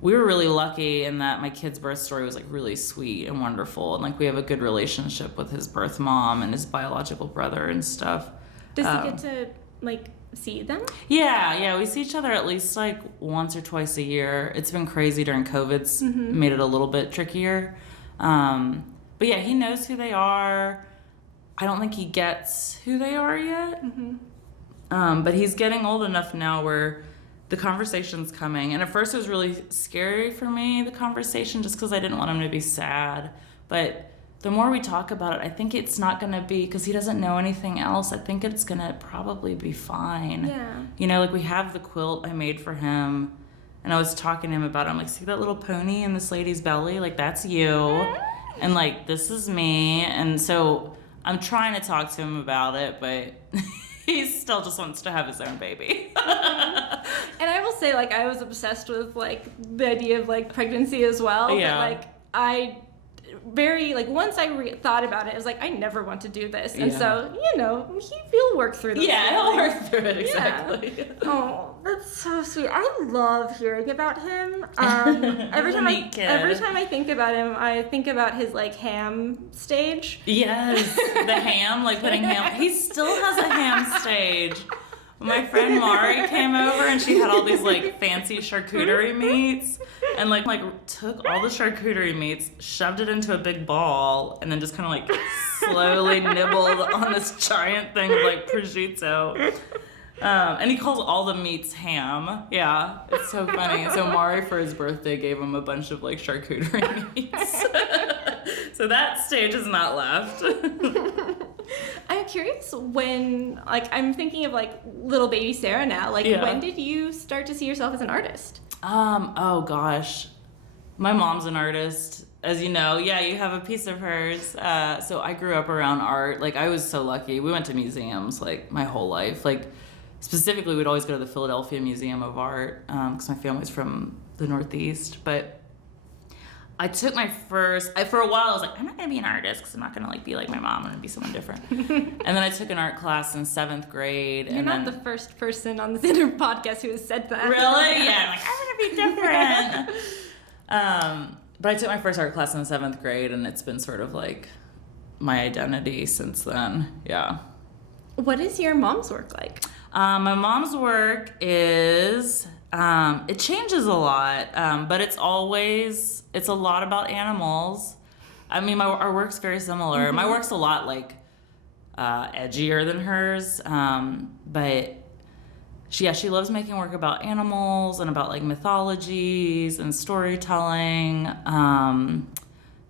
we were really lucky in that my kid's birth story was like really sweet and wonderful. And like, we have a good relationship with his birth mom and his biological brother and stuff. Does he get to like see them? Yeah, we see each other at least like once or twice a year. It's been crazy during COVID's made it a little bit trickier. But yeah, he knows who they are. I don't think he gets who they are yet. But he's getting old enough now where the conversation's coming. And at first it was really scary for me, the conversation, just because I didn't want him to be sad. But the more we talk about it, I think it's not going to be, because he doesn't know anything else, I think it's going to probably be fine. Yeah. You know, like we have the quilt I made for him, and I was talking to him about it. I'm like, see that little pony in this lady's belly? Like, that's you. And like, this is me. And so I'm trying to talk to him about it, but he still just wants to have his own baby. And I will say, like, I was obsessed with, like, the idea of, like, pregnancy as well. Yeah. But, like, I very, like, once I thought about it, I was like, I never want to do this. And so, you know, he'll work through this. Yeah, he'll work through it, exactly. Yeah. Oh, that's so sweet. I love hearing about him. Every time I think about him, I think about his, like, ham stage. Yes, the ham, like putting ham. He still has a ham stage. My friend Mari came over and she had all these like fancy charcuterie meats and like took all the charcuterie meats, shoved it into a big ball, and then just kind of like slowly nibbled on this giant thing of like prosciutto. And he calls all the meats ham. Yeah, it's so funny. So Mari for his birthday gave him a bunch of like charcuterie meats. So that stage is not left. I'm curious when, like, I'm thinking of, like, little baby Sarah now. Like, when did you start to see yourself as an artist? Oh gosh. My mom's an artist, as you know. Yeah, you have a piece of hers. So I grew up around art. Like, I was so lucky. We went to museums, like, my whole life. Like, specifically, we'd always go to the Philadelphia Museum of Art, because my family's from the Northeast. But I took my first, for a while I was like, I'm not going to be an artist because I'm not going to like be like my mom. I'm going to be someone different. And then I took an art class in 7th grade. You're not the first person on this inner podcast who has said that. Really? Yeah. I'm like, I'm going to be different. But I took my first art class in 7th grade, and it's been sort of like my identity since then. Yeah. What is your mom's work like? My mom's work is... it changes a lot, but it's a lot about animals. I mean, our work's very similar. My work's a lot, like, edgier than hers, but she loves making work about animals and about, like, mythologies and storytelling.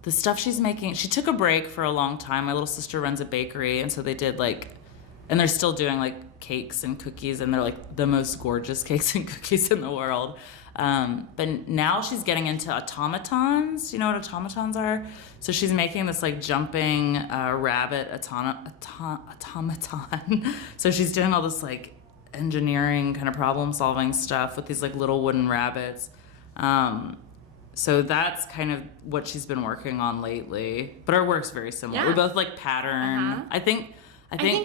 The stuff she's making, she took a break for a long time. My little sister runs a bakery, and so they did, like, and they're still doing, like, cakes and cookies, and they're like the most gorgeous cakes and cookies in the world. But now she's getting into automatons. You know what automatons are? So she's making this like jumping rabbit automaton. So she's doing all this like engineering kind of problem solving stuff with these like little wooden rabbits. So that's kind of what she's been working on lately. But our work's very similar. Yeah. We both like pattern. I think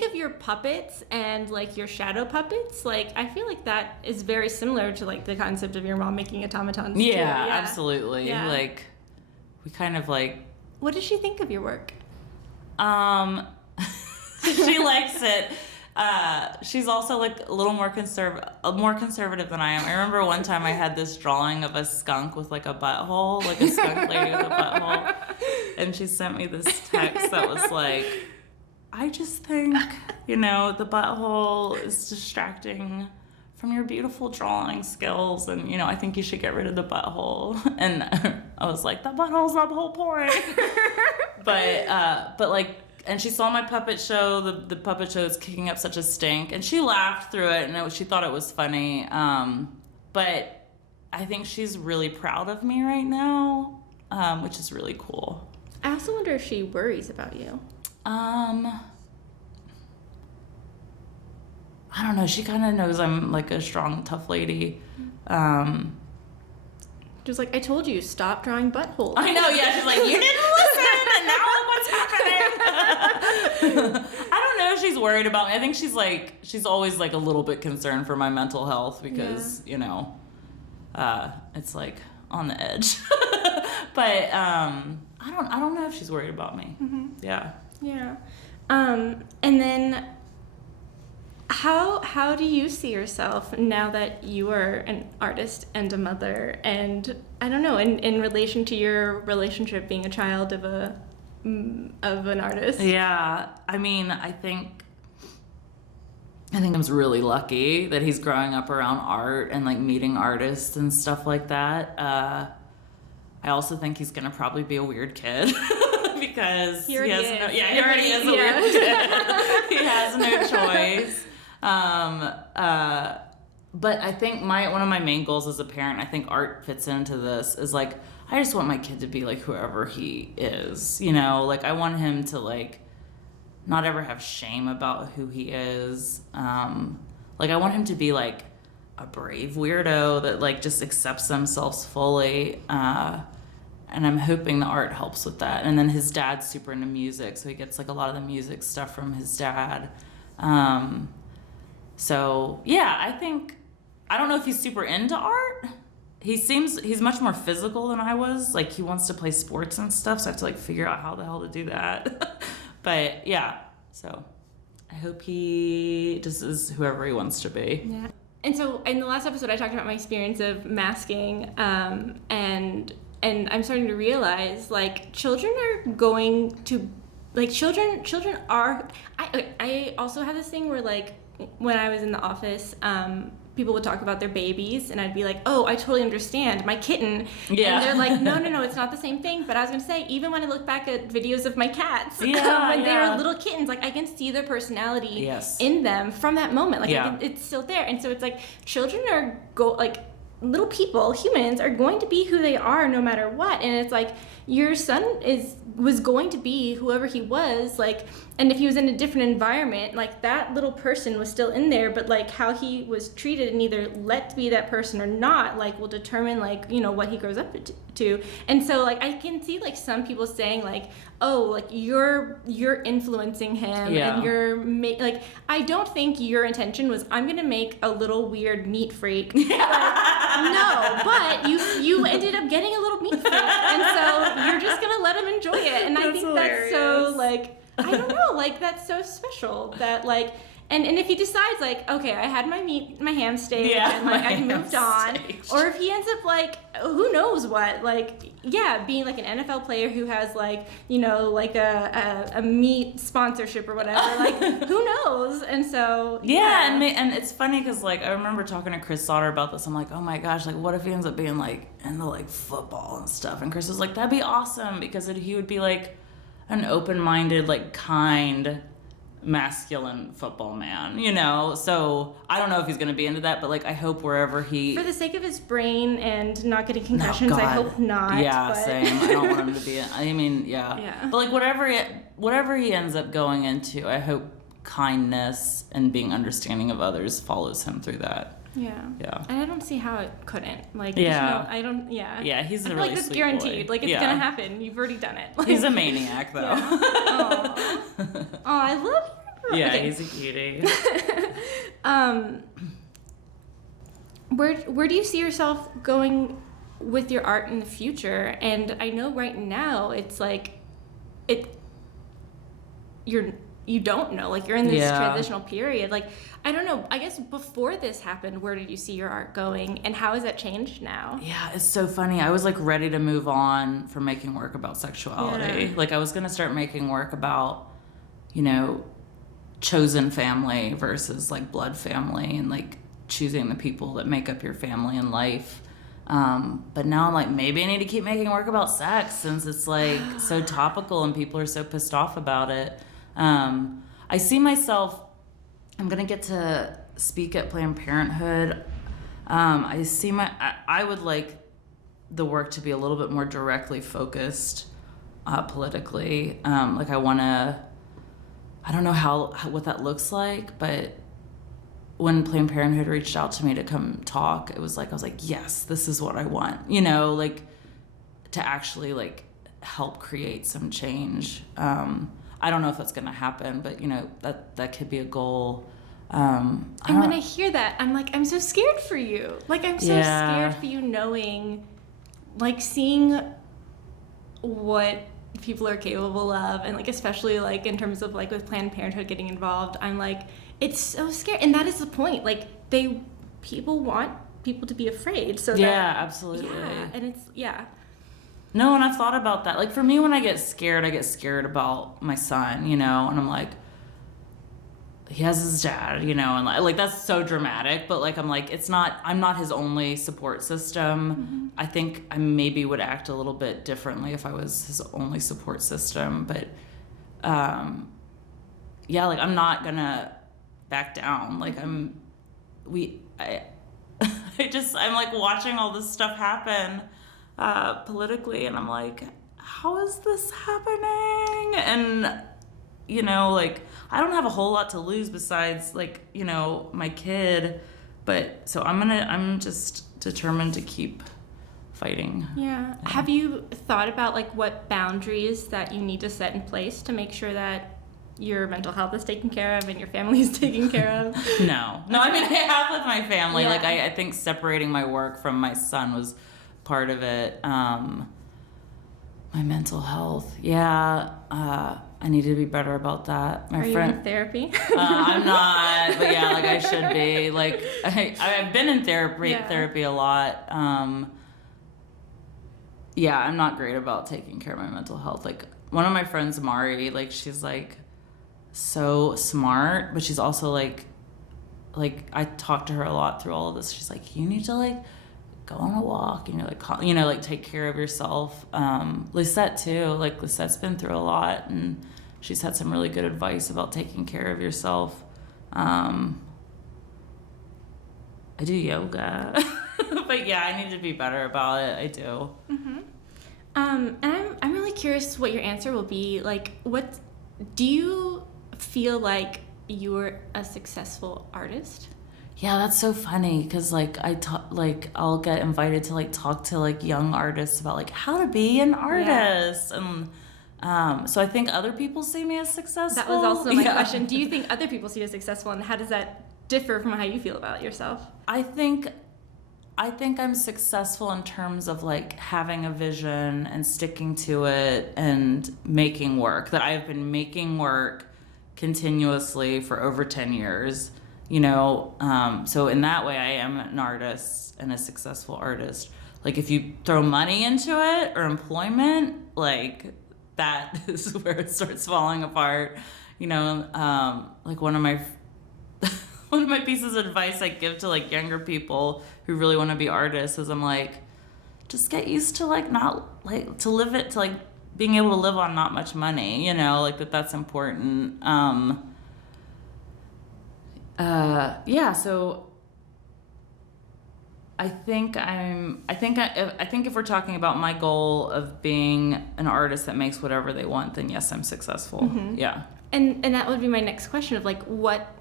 of your puppets and like your shadow puppets. Like, I feel like that is very similar to like the concept of your mom making automatons. Yeah, too. Yeah, absolutely. Yeah. Like, we kind of like. What does she think of your work? She likes it. She's also like a little more conservative than I am. I remember one time I had this drawing of a skunk with like a butthole, like a skunk lady with a butthole, and she sent me this text that was like, I just think, the butthole is distracting from your beautiful drawing skills, and, I think you should get rid of the butthole. And I was like, the butthole's not the whole point. But like, and she saw my puppet show, the puppet show is kicking up such a stink, and she laughed through it, and she thought it was funny. But I think she's really proud of me right now, which is really cool. I also wonder if she worries about you. I don't know. She kind of knows I'm like a strong, tough lady. She was like, I told you, stop drawing buttholes. I know, yeah. She's like, you didn't listen, and now look what's happening. I don't know if she's worried about me. I think she's always like a little bit concerned for my mental health because, it's like on the edge. But I don't know if she's worried about me. Mm-hmm. Yeah. Yeah. And then how do you see yourself now that you are an artist and a mother, and I don't know, in relation to your relationship being a child of a of an artist. Yeah, I mean, I think I'm really lucky that he's growing up around art and like meeting artists and stuff like that. I also think he's gonna probably be a weird kid because he already is a weird kid. He has no choice. But I think one of my main goals as a parent, I think art fits into this, is like I just want my kid to be like whoever he is, you know, like I want him to like not ever have shame about who he is. Like I want him to be like a brave weirdo that like just accepts themselves fully. And I'm hoping the art helps with that. And then his dad's super into music, so he gets like a lot of the music stuff from his dad. So yeah, I don't know if he's super into art. He's much more physical than I was. Like he wants to play sports and stuff, so I have to like figure out how the hell to do that. But yeah, so I hope he just is whoever he wants to be. Yeah. And so in the last episode, I talked about my experience of masking, and I'm starting to realize like children are going to, like children are. I also have this thing where like when I was in the office, people would talk about their babies, and I'd be like, oh, I totally understand, my kitten. Yeah. And they're like, no, it's not the same thing. But I was going to say, even when I look back at videos of my cats, when they were little kittens, like I can see their personality in them from that moment. Like it's still there. And so it's like children are little people, humans, are going to be who they are no matter what. And it's like your son was going to be whoever he was, like, and if he was in a different environment, like that little person was still in there, but like how he was treated and either let be that person or not, like will determine like, you know, what he grows up to. And so like I can see like some people saying like, oh, like you're influencing him, and you're like, I don't think your intention was I'm gonna make a little weird neat freak. No, but you ended up getting a little meat freak, and so you're just gonna let him enjoy it. And I think hilarious. That's so like, I don't know, like that's so special that like, and if he decides like, okay, I had my ham stage and like I moved on, or if he ends up like who knows what, like being like an NFL player who has like, you know, like a meat sponsorship or whatever, like who knows. And so and it's funny because like I remember talking to Chris Sauter about this. I'm like, oh my gosh, like what if he ends up being like into like football and stuff? And Chris was like, that'd be awesome, because he would be like an open-minded, like kind masculine football man, you know. So I don't know if he's going to be into that, but like I hope wherever he, for the sake of his brain and not getting concussions, I hope not. Same. I don't want him to be but like whatever he ends up going into, I hope kindness and being understanding of others follows him through that. And I don't see how it couldn't, like, he's a really like that's guaranteed boy. Like it's gonna happen, you've already done it. Like, he's a maniac though. Oh, I love you. He's a cutie. Where do you see yourself going with your art in the future? And I know right now it's like you don't know, like you're in this transitional period. Like I don't know, I guess before this happened, where did you see your art going, and how has that changed now? Yeah, it's so funny. I was like ready to move on from making work about sexuality. Like I was gonna start making work about, you know, chosen family versus like blood family, and like choosing the people that make up your family in life. But now I'm like, maybe I need to keep making work about sex, since it's like so topical and people are so pissed off about it. I see myself, I'm gonna get to speak at Planned Parenthood. I would like the work to be a little bit more directly focused politically. Like I don't know what that looks like, but when Planned Parenthood reached out to me to come talk, I was like, yes, this is what I want, you know, like to actually like help create some change. I don't know if that's gonna happen, but you know, that could be a goal. And when I hear that, I'm like, I'm so scared for you. Like I'm so scared for you, knowing, like seeing what people are capable of, and like especially like in terms of like with Planned Parenthood getting involved, I'm like, it's so scary. And that is the point. Like people want people to be afraid. So absolutely. And it's No, and I've thought about that. Like, for me, when I get scared about my son, and I'm like, he has his dad, and like that's so dramatic, but like, I'm like, I'm not his only support system. Mm-hmm. I think I maybe would act a little bit differently if I was his only support system, but, yeah, like, I'm not gonna back down. Like, I'm like watching all this stuff happen politically, and I'm like, how is this happening? And like, I don't have a whole lot to lose besides like my kid, but so I'm just determined to keep fighting. Yeah. Have you thought about like what boundaries that you need to set in place to make sure that your mental health is taken care of and your family is taken care of? No, I mean, I have with my family. Yeah. Like, I think separating my work from my son was part of it. My mental health, I need to be better about that. Are you in therapy? I'm not, but yeah, like I should be. Like, I've been in therapy a lot. Yeah, I'm not great about taking care of my mental health. Like, one of my friends, Mari, like, she's like so smart, but she's also like I talk to her a lot through all of this. She's like, you need to like go on a walk, like take care of yourself. Lisette too, like Lisette's been through a lot, and she's had some really good advice about taking care of yourself. I do yoga, but yeah, I need to be better about it. I do. Mm-hmm. And I'm really curious what your answer will be. Like, what do you feel like you're a successful artist? Yeah, that's so funny because like I'll get invited to like talk to like young artists about like how to be an artist, and so I think other people see me as successful. That was also my question. Do you think other people see you as successful, and how does that differ from how you feel about yourself? I think I'm successful in terms of like having a vision and sticking to it and making work. That I have been making work continuously for over 10 years. So in that way, I am an artist and a successful artist. Like, if you throw money into it or employment, like, that is where it starts falling apart. Like one of my pieces of advice I give to like younger people who really want to be artists is I'm like, just get used to like not like to live it to like being able to live on not much money. Like that's important. So I think if we're talking about my goal of being an artist that makes whatever they want, then yes, I'm successful. Mm-hmm. Yeah. And that would be my next question of like, what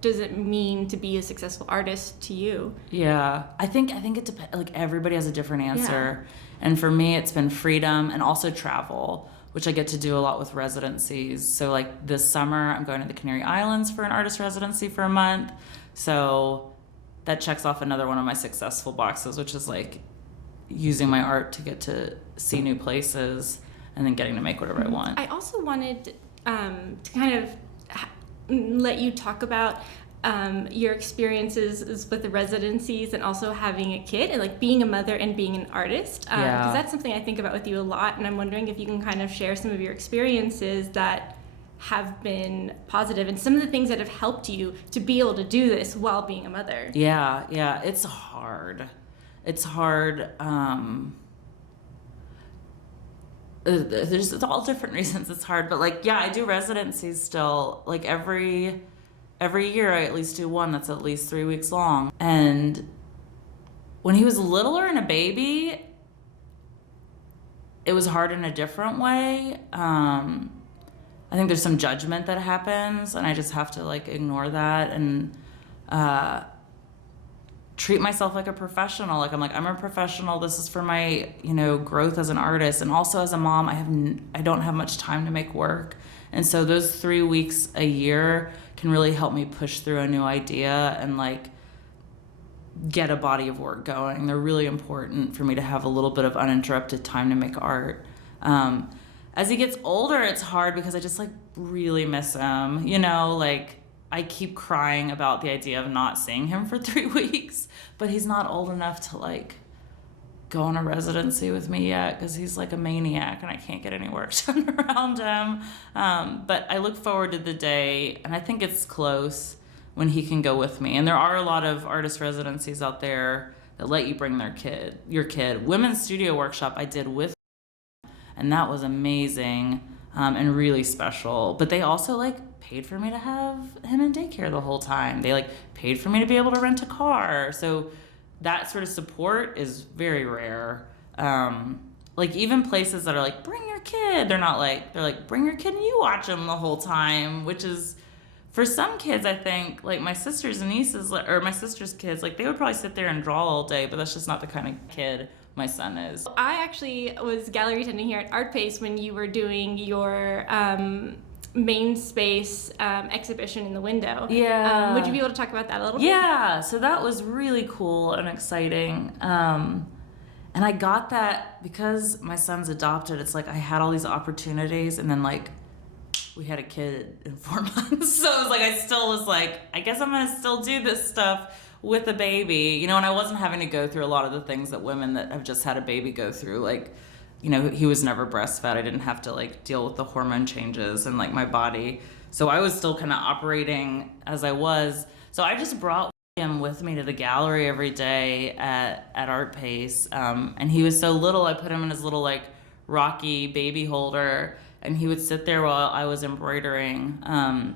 does it mean to be a successful artist to you? Yeah. I think it depends. Like, everybody has a different answer. Yeah. And for me, it's been freedom and also travel, which I get to do a lot with residencies. So like this summer, I'm going to the Canary Islands for an artist residency for a month. So that checks off another one of my successful boxes, which is like using my art to get to see new places and then getting to make whatever I want. I also wanted to kind of let you talk about your experiences with the residencies and also having a kid and like being a mother and being an artist, because that's something I think about with you a lot, and I'm wondering if you can kind of share some of your experiences that have been positive and some of the things that have helped you to be able to do this while being a mother. Yeah, it's hard. There's all different reasons it's hard, but like, yeah, I do residencies still. Like every year I at least do one that's at least 3 weeks long. And when he was littler and a baby, it was hard in a different way. I think there's some judgment that happens, and I just have to like ignore that and treat myself like a professional. Like, I'm a professional. This is for my, growth as an artist. And also as a mom, I don't have much time to make work. And so those 3 weeks a year can really help me push through a new idea and like get a body of work going. They're really important for me to have a little bit of uninterrupted time to make art. As he gets older, it's hard because I just like really miss him, like I keep crying about the idea of not seeing him for 3 weeks, but he's not old enough to like go on a residency with me yet because he's like a maniac and I can't get any work done around him. But I look forward to the day, and I think it's close, when he can go with me. And there are a lot of artist residencies out there that let you bring your kid. Women's Studio Workshop I did with, and that was amazing and really special. But they also like paid for me to have him in daycare the whole time. They like paid for me to be able to rent a car. So that sort of support is very rare. Like even places that are like, bring your kid, they're like, bring your kid and you watch them the whole time, which is, for some kids, I think, like my sister's nieces, or my sister's kids, like they would probably sit there and draw all day, but that's just not the kind of kid my son is. I actually was gallery attending here at Artpace when you were doing your main space exhibition in the window. Yeah. Would you be able to talk about that a little bit? Yeah, so that was really cool and exciting. And I got that because my son's adopted. It's like I had all these opportunities, and then like we had a kid in 4 months. So it was like, I still was like, I guess I'm gonna still do this stuff with a baby, you know, and I wasn't having to go through a lot of the things that women that have just had a baby go through. Like, you know, he was never breastfed. I didn't have to like deal with the hormone changes and like my body. So I was still kind of operating as I was. So I just brought him with me to the gallery every day at Artpace. And he was so little, I put him in his little like rocky baby holder, and he would sit there while I was embroidering. And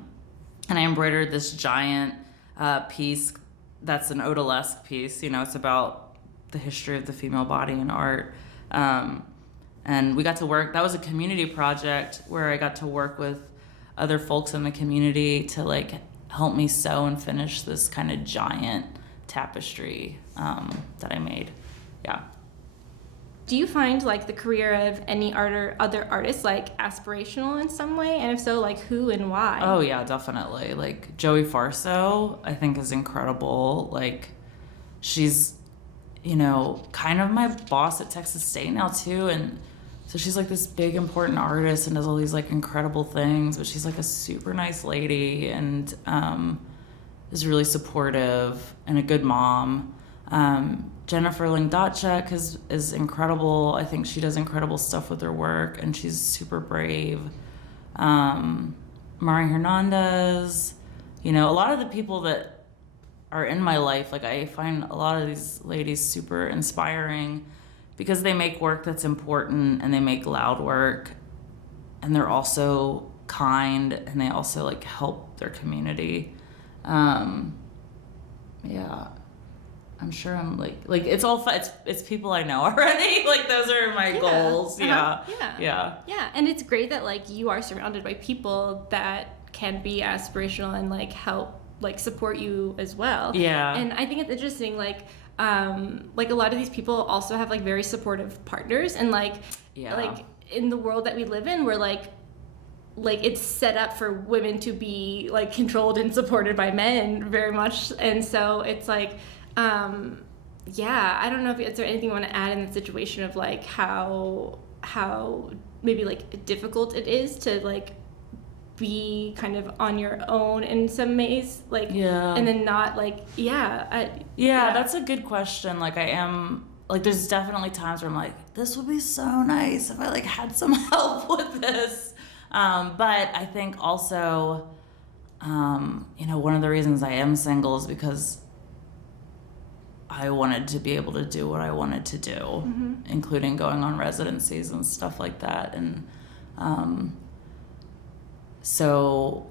I embroidered this giant piece that's an odalisque piece. You know, it's about the history of the female body in art. And we got to work, that was a community project where I got to work with other folks in the community to like help me sew and finish this kind of giant tapestry that I made. Yeah. Do you find like the career of any other artists like aspirational in some way? And if so, like who and why? Oh yeah, definitely. Like Joey Farso, I think is incredible. Like she's, you know, kind of my boss at Texas State now too. And so she's like this big important artist and does all these like incredible things, but she's like a super nice lady and is really supportive and a good mom. Jennifer Lingdotchek is incredible. I think she does incredible stuff with her work, and she's super brave. Mari Hernandez, you know, a lot of the people that are in my life, like I find a lot of these ladies super inspiring because they make work that's important and they make loud work, and they're also kind and they also like help their community. Yeah. I'm sure I'm like it's all it's people I know already. Like those are my goals. Yeah. Yeah. And it's great that like you are surrounded by people that can be aspirational and like help like support you as well. Yeah. And I think it's interesting like a lot of these people also have like very supportive partners, and like in the world that we live in, we're like it's set up for women to be like controlled and supported by men very much, and so it's like I don't know if is there anything you want to add in the situation of like how maybe like difficult it is to like be kind of on your own in some ways, like and then not like that's a good question. Like I am like there's definitely times where I'm like, this would be so nice if I like had some help with this, but I think also you know, one of the reasons I am single is because I wanted to be able to do what I wanted to do, including going on residencies and stuff like that. And so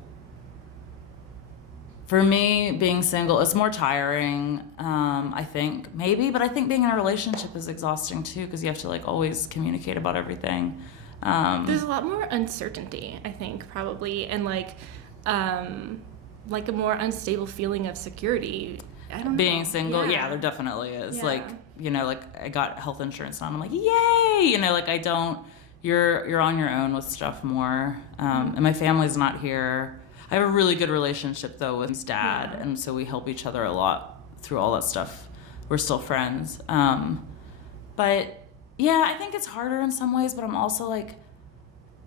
for me, being single, it's more tiring, I think, maybe, but I think being in a relationship is exhausting too, because you have to like always communicate about everything. There's a lot more uncertainty, I think, probably, and like a more unstable feeling of security. I don't know. Being single, there definitely is. Yeah. Like, you know, like I got health insurance and I'm like, yay! You know, like you're on your own with stuff more. And my family's not here. I have a really good relationship though with his dad, and so we help each other a lot through all that stuff. We're still friends. But yeah, I think it's harder in some ways, but I'm also like,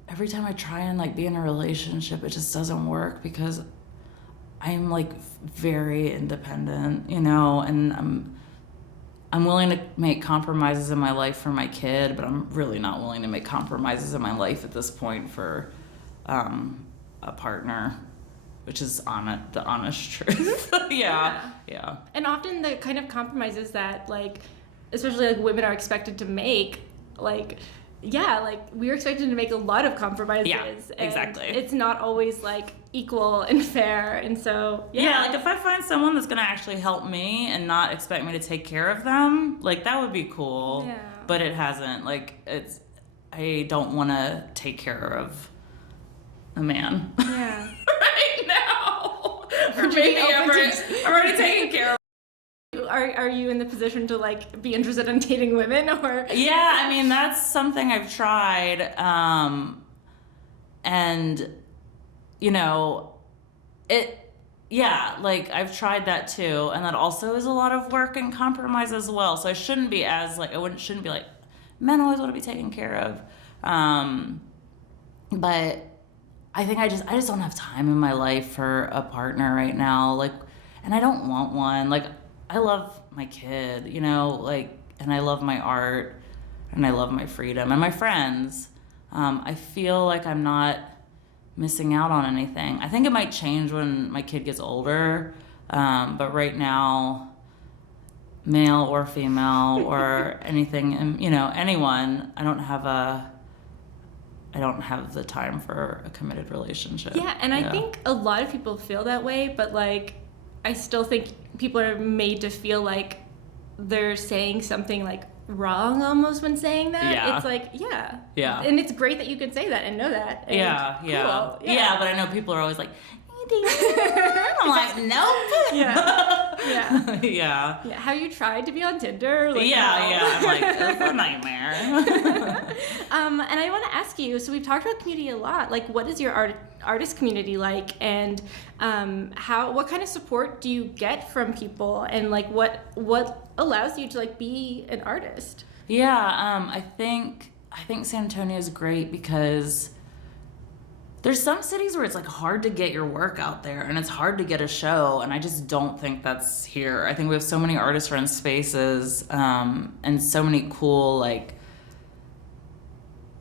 every time I try and like be in a relationship, it just doesn't work because I'm like very independent, you know, and I'm willing to make compromises in my life for my kid, but I'm really not willing to make compromises in my life at this point for a partner, which is the honest truth. Yeah. And often the kind of compromises that, like, especially like women are expected to make, like, we're expected to make a lot of compromises. Yeah, exactly. And it's not always like equal and fair, and so like if I find someone that's gonna actually help me and not expect me to take care of them, like that would be cool. Yeah. But it hasn't. Like I don't want to take care of a man. Yeah. Right now. Or maybe I'm already taking care of. Are you in the position to like be interested in dating women, or? Yeah, I mean that's something I've tried, and you know, like I've tried that too, and that also is a lot of work and compromise as well. So I shouldn't be shouldn't be like, men always want to be taken care of, but I think I just don't have time in my life for a partner right now, like, and I don't want one. Like, I love my kid, you know, like, and I love my art, and I love my freedom and my friends. I feel like I'm not missing out on anything. I think it might change when my kid gets older, but right now, male or female or anything, you know, anyone, I don't have the time for a committed relationship. Yeah, and I think a lot of people feel that way, but like, I still think people are made to feel like they're saying something like wrong almost when saying that. Yeah. It's like, Yeah. And it's great that you can say that and know that. And Yeah. Yeah, but I know people are always like, I'm like, nope. Yeah. Yeah. Have you tried to be on Tinder? Like, Yeah. I'm like, it's a nightmare. And I want to ask you, so we've talked about community a lot. Like, what is your artist community like, and what kind of support do you get from people, and like what allows you to like be an artist? Yeah, I think San Antonio is great because there's some cities where it's like hard to get your work out there and it's hard to get a show, and I just don't think that's here. I think we have so many artist-run spaces, and so many cool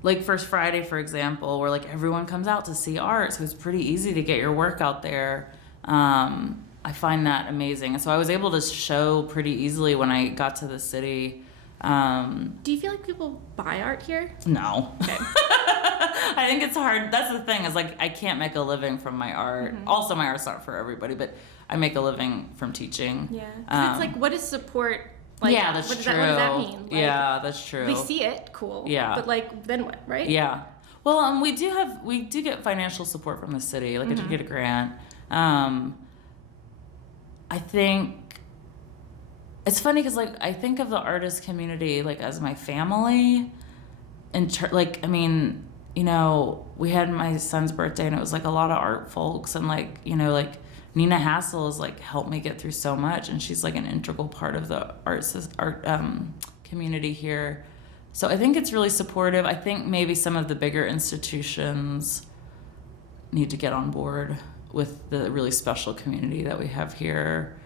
like First Friday, for example, where like everyone comes out to see art, so it's pretty easy to get your work out there. I find that amazing. And so I was able to show pretty easily when I got to the city. Do you feel like people buy art here? No. Okay. I think it's hard. That's the thing, is like I can't make a living from my art. Mm-hmm. Also, my art's not for everybody, but I make a living from teaching. Yeah. 'Cause it's like, what is support? Like, yeah, that's true. What does that mean? Like, yeah, that's true. They see it, cool. Yeah. But like, then what, right? Yeah. Well, we do get financial support from the city. Like, I did get a grant. I think it's funny because like I think of the artist community like as my family, like, I mean, you know, we had my son's birthday and it was like a lot of art folks, and like, you know, like Nina Hassel has like helped me get through so much, and she's like an integral part of the art community here. So I think it's really supportive. I think maybe some of the bigger institutions need to get on board with the really special community that we have here.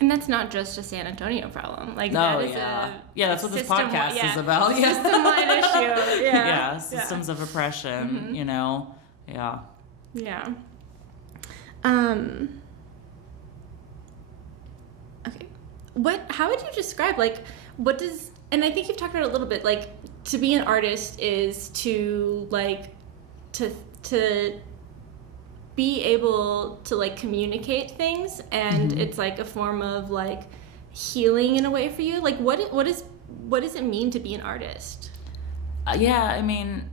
And that's not just a San Antonio problem. Like, that is that's what this podcast is about. Yeah. System-wide issue. Yeah, systems of oppression, you know. Yeah. Yeah. Okay. How would you describe, like, what does, and I think you've talked about it a little bit, like, to be an artist is to, like, to be able to like communicate things, and it's like a form of like healing in a way for you. Like, what does it mean to be an artist? I mean,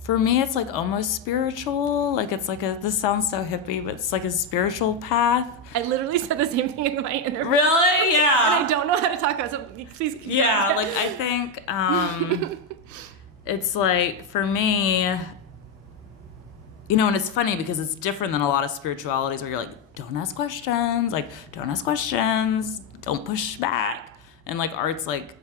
for me it's like almost spiritual. Like, it's like this sounds so hippie, but it's like a spiritual path. I literally said the same thing in my interview. Really? Yeah. And I don't know how to talk about it, so please keep going. Like, I think it's like, for me, you know, and it's funny because it's different than a lot of spiritualities where you're like, don't ask questions, don't push back. And like art's like,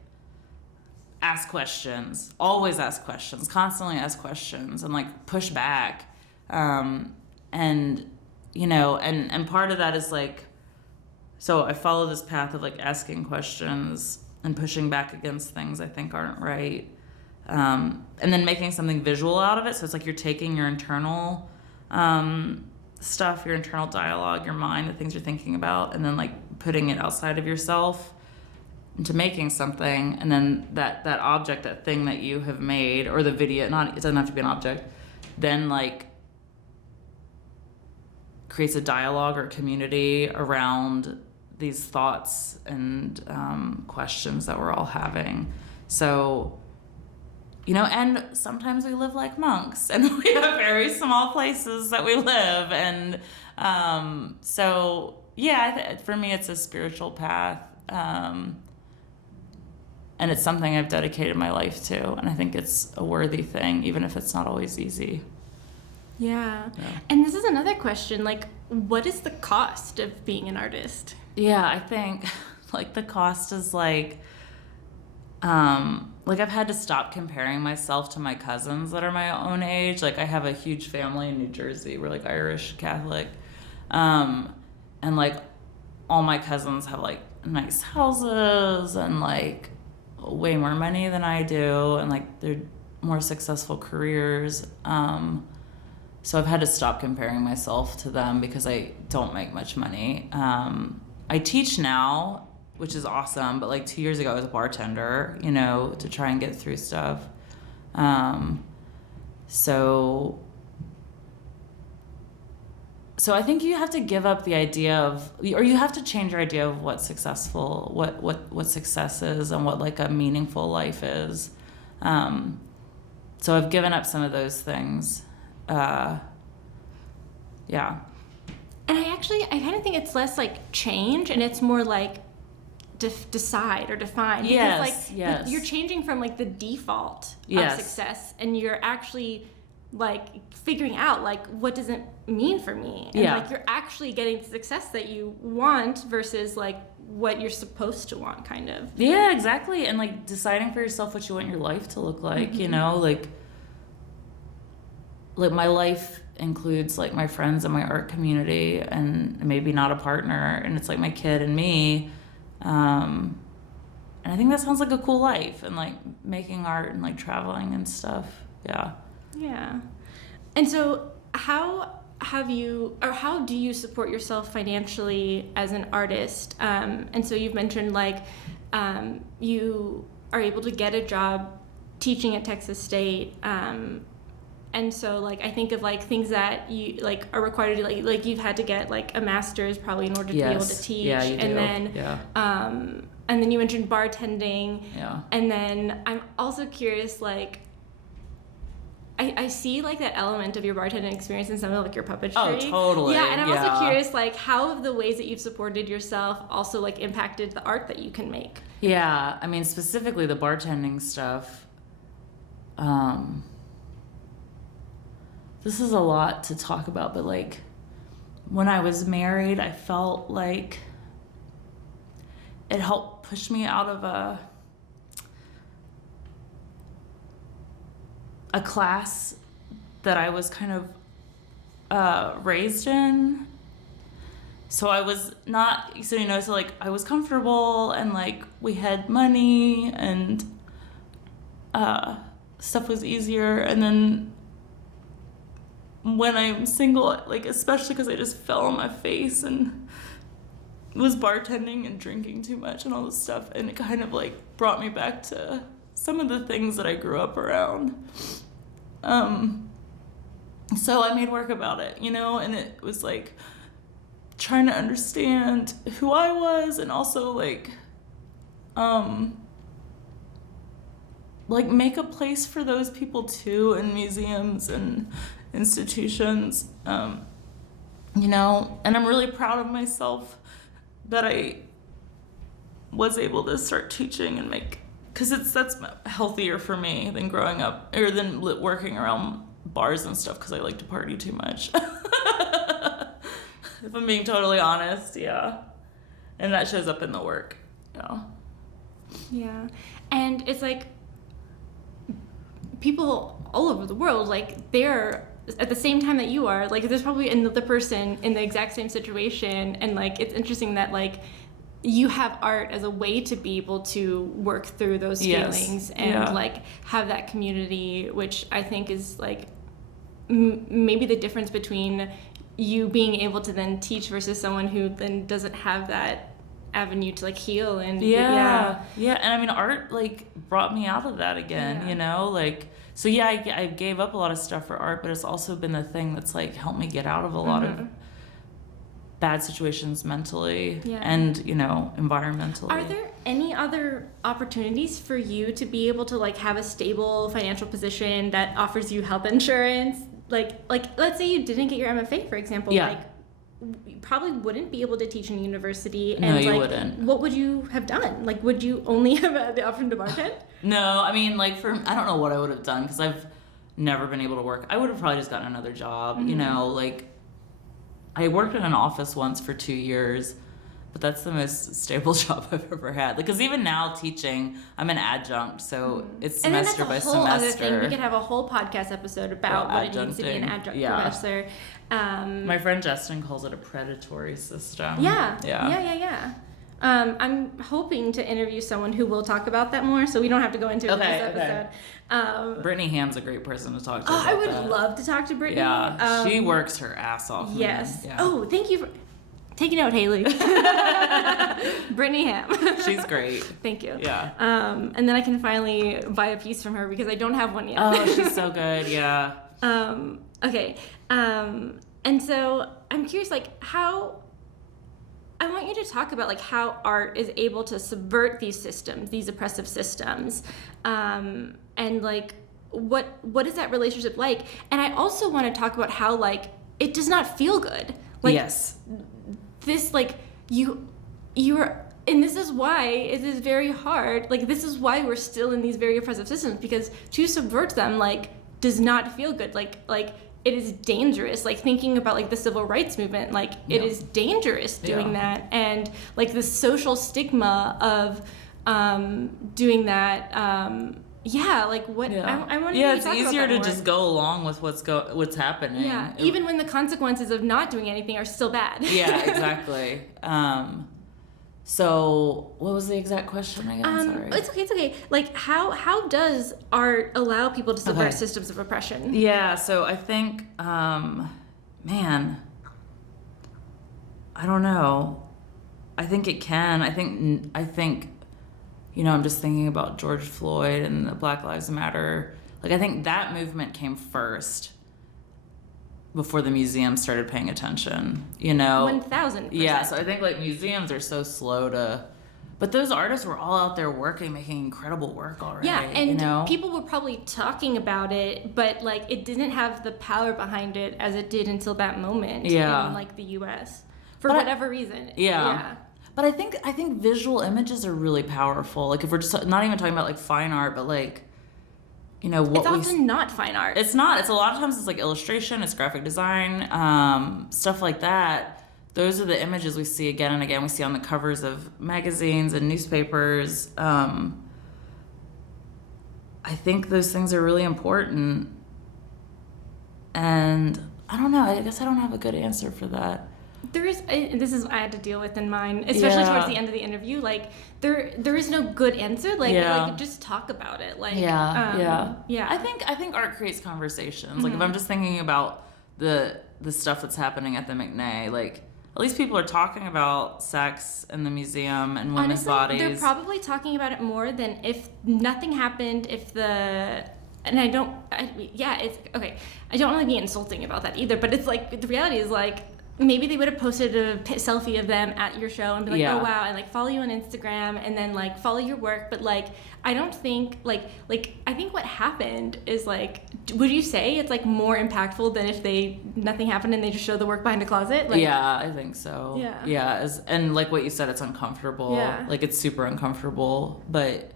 ask questions, always ask questions, constantly ask questions, and like push back. And, you know, and part of that is like so I follow this path of like asking questions and pushing back against things I think aren't right. And then making something visual out of it. So it's like you're taking your internal stuff, your internal dialogue, your mind, the things you're thinking about, and then like putting it outside of yourself into making something. And then that object, that thing that you have made, or the video, it doesn't have to be an object, then like creates a dialogue or community around these thoughts and questions that we're all having. So, you know, and sometimes we live like monks, and we have very small places that we live. And so, yeah, for me, it's a spiritual path. And it's something I've dedicated my life to. And I think it's a worthy thing, even if it's not always easy. Yeah. And this is another question, like, what is the cost of being an artist? Yeah, I think, like, the cost is, like, I've had to stop comparing myself to my cousins that are my own age. Like, I have a huge family in New Jersey. We're, like, Irish Catholic. And, like, all my cousins have, like, nice houses and, like, way more money than I do. And, like, they're more successful careers. So I've had to stop comparing myself to them because I don't make much money. I teach now, which is awesome, but like 2 years ago I was a bartender, you know, to try and get through stuff. So I think you have to give up the idea of, or you have to change your idea of what successful, what success is and what like a meaningful life is. So I've given up some of those things. Yeah. And I kind of think it's less like change, and it's more like decide or define. Yes, because like you're changing from like the default of success, and you're actually like figuring out like what does it mean for me, and like you're actually getting the success that you want versus like what you're supposed to want, kind of. Yeah, exactly. And like deciding for yourself what you want your life to look like. You know, like my life includes like my friends and my art community, and maybe not a partner, and it's like my kid and me. And I think that sounds like a cool life, and like making art and like traveling and stuff. Yeah. And so how do you support yourself financially as an artist? And so you've mentioned like you are able to get a job teaching at Texas State. And so, like, I think of, like, things that you, like, are required to do, like you've had to get, like, a master's probably in order to be able to teach. Yeah, you do. And then you mentioned bartending. Yeah. And then I'm also curious, like, I see, like, that element of your bartending experience in some of, like, your puppetry. Oh, totally. Yeah, and I'm also curious, like, how have the ways that you've supported yourself also, like, impacted the art that you can make? Yeah, I mean, specifically the bartending stuff. This is a lot to talk about, but like when I was married, I felt like it helped push me out of a class that I was kind of raised in. So I was not, so you know, so like I was comfortable, and like we had money, and stuff was easier. And then when I'm single, like especially because I just fell on my face and was bartending and drinking too much and all this stuff, and it kind of like brought me back to some of the things that I grew up around. So I made work about it, you know, and it was like trying to understand who I was, and also like make a place for those people too in museums and institutions, you know. And I'm really proud of myself that I was able to start teaching and make, because that's healthier for me than growing up, or than working around bars and stuff, because I like to party too much. If I'm being totally honest, yeah. And that shows up in the work, Yeah. And it's like people all over the world, like they're at the same time that you are, like there's probably another person in the exact same situation, and like it's interesting that like you have art as a way to be able to work through those feelings and like have that community, which I think is like maybe the difference between you being able to then teach versus someone who then doesn't have that avenue to like heal. And and I mean art like brought me out of that again, you know, like so I gave up a lot of stuff for art, but it's also been the thing that's like helped me get out of a lot of bad situations mentally and, you know, environmentally. Are there any other opportunities for you to be able to like have a stable financial position that offers you health insurance? Like let's say you didn't get your MFA, for example, like you probably wouldn't be able to teach in university, and no, you like wouldn't. What would you have done? Like would you only have had the option to bartend? No, I mean like I don't know what I would have done because I've never been able to work. I would have probably just gotten another job, you know, like I worked in an office once for 2 years, but that's the most stable job I've ever had. Because even now teaching, I'm an adjunct, so it's semester by semester. And that's a whole other thing. We could have a whole podcast episode about what it means to be an adjunct professor. My friend Justin calls it a predatory system. Yeah. I'm hoping to interview someone who will talk about that more, so we don't have to go into it in this episode. Brittany Ham's a great person to talk to. I would love to talk to Brittany. Yeah, she works her ass off. Yes. Yeah. Oh, thank you for taking note, Haley. Brittany Ham. She's great. Thank you. Yeah. And then I can finally buy a piece from her because I don't have one yet. Oh, she's so good. Yeah. Okay. And so I'm curious, like how. I want you to talk about like how art is able to subvert these systems, these oppressive systems, and like what is that relationship like? And I also want to talk about how like it does not feel good. Like this, like you're, and this is why it is very hard. Like this is why we're still in these very oppressive systems, because to subvert them like does not feel good. Like it is dangerous, like thinking about like the civil rights movement, like it is dangerous doing that, and like the social stigma of doing that. Like what I want to it's easier to just go along with what's happening. Yeah, even when the consequences of not doing anything are still bad. Yeah, exactly. So what was the exact question again? Sorry. It's okay. Like how does art allow people to subvert systems of oppression? Yeah, so I think, I don't know. I think it can. I think, you know, I'm just thinking about George Floyd and the Black Lives Matter. Like, I think that movement came first before the museum started paying attention, you know? 1,000%. Yeah, so I think, like, museums are so slow to... But those artists were all out there working, making incredible work already. Yeah, and you know? people were probably talking about it, but, like, it didn't have the power behind it as it did until that moment in, like, the U.S. For whatever reason. Yeah. But I think visual images are really powerful. Like, if we're just not even talking about, like, fine art, but, like... You know, it's often not fine art. It's not. It's a lot of times it's like illustration, it's graphic design, stuff like that. Those are the images we see again and again. We see on the covers of magazines and newspapers. I think those things are really important. And I don't know. I guess I don't have a good answer for that. There is, this is what I had to deal with in mine, especially towards the end of the interview. Like, there is no good answer. Like just talk about it. Like, yeah. I think art creates conversations. Like, if I'm just thinking about the stuff that's happening at the McNay, like, at least people are talking about sex in the museum and women's bodies. They're probably talking about it more than if nothing happened. It's okay. I don't want to be insulting about that either. But it's like the reality is like. Maybe they would have posted a selfie of them at your show and be like, oh wow, and like follow you on Instagram and then like follow your work. But like, I don't think like I think what happened is like, would you say it's like more impactful than if nothing happened and they just show the work behind a closet? Like, yeah, I think so. Yeah. And like what you said, it's uncomfortable. Yeah. Like it's super uncomfortable. But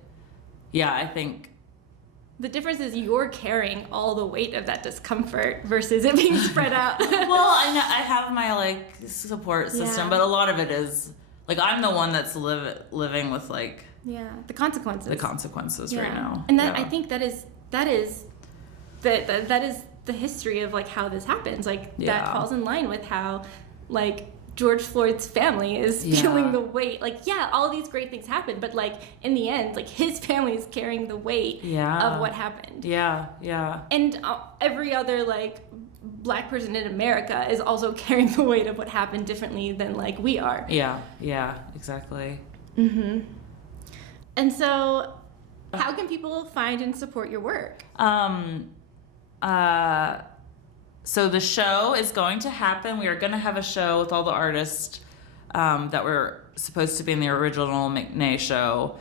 yeah, I think. The difference is you're carrying all the weight of that discomfort versus it being spread out. Well, I have my like support system, but a lot of it is like I'm the one that's living with like the consequences. Right now. And that I think that is the history of like how this happens. Like Yeah. that falls in line with how like George Floyd's family is feeling the weight. Like, yeah, all these great things happen, but like in the end, like his family is carrying the weight of what happened. Yeah. And every other like Black person in America is also carrying the weight of what happened differently than like we are. Yeah, exactly. And so, how can people find and support your work? So the show is going to happen. We are going to have a show with all the artists that were supposed to be in the original McNay show.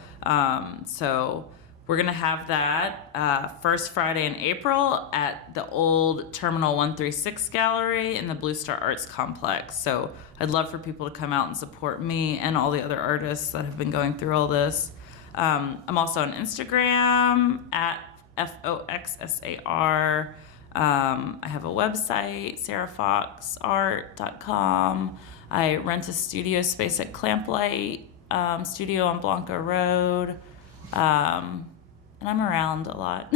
So we're going to have that first Friday in April at the old Terminal 136 Gallery in the Blue Star Arts Complex. So I'd love for people to come out and support me and all the other artists that have been going through all this. I'm also on Instagram at FOXSAR. I have a website, sarahfoxart.com. I rent a studio space at Clamplight Studio on Blanca Road. And I'm around a lot.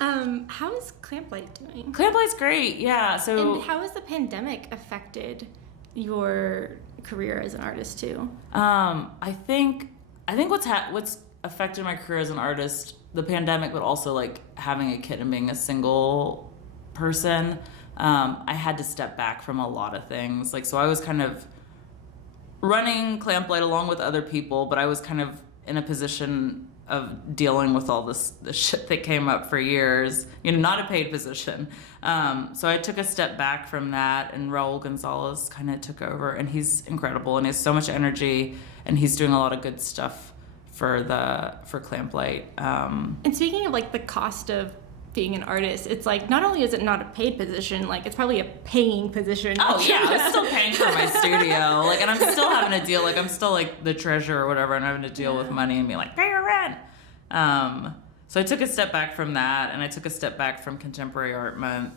How is Clamplight doing? Clamplight's great, yeah. So, and how has the pandemic affected your career as an artist too? I think what's affected my career as an artist, the pandemic, but also like having a kid and being a single person, I had to step back from a lot of things. Like, so I was kind of running Clamplight along with other people, but I was kind of in a position of dealing with all this shit that came up for years, not a paid position. So I took a step back from that, and Raul Gonzalez kind of took over, and he's incredible and he has so much energy, and he's doing a lot of good stuff for Clamplight. And speaking of like the cost of being an artist, it's like not only is it not a paid position, like it's probably a paying position. Oh yeah, I was still paying for my studio, like, and I'm still having to deal, like, I'm still like the treasurer or whatever, and I'm having to deal with money and be like, pay your rent. So I took a step back from that, and I took a step back from Contemporary Art Month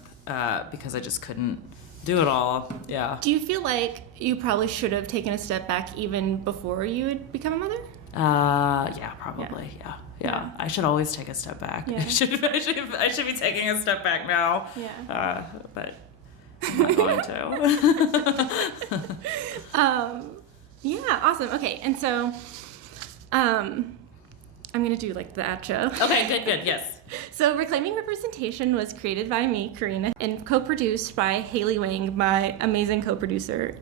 because I just couldn't do it all. Yeah. Do you feel like you probably should have taken a step back even before you had become a mother? Yeah, probably. Yeah. I should always take a step back. Yeah. I should be taking a step back now. Yeah. But I'm not going to. Yeah, awesome. Okay, and so I'm gonna do like the outro. Okay, good, yes. So Reclaiming Representation was created by me, Karina, and co-produced by Haley Wang, my amazing co-producer.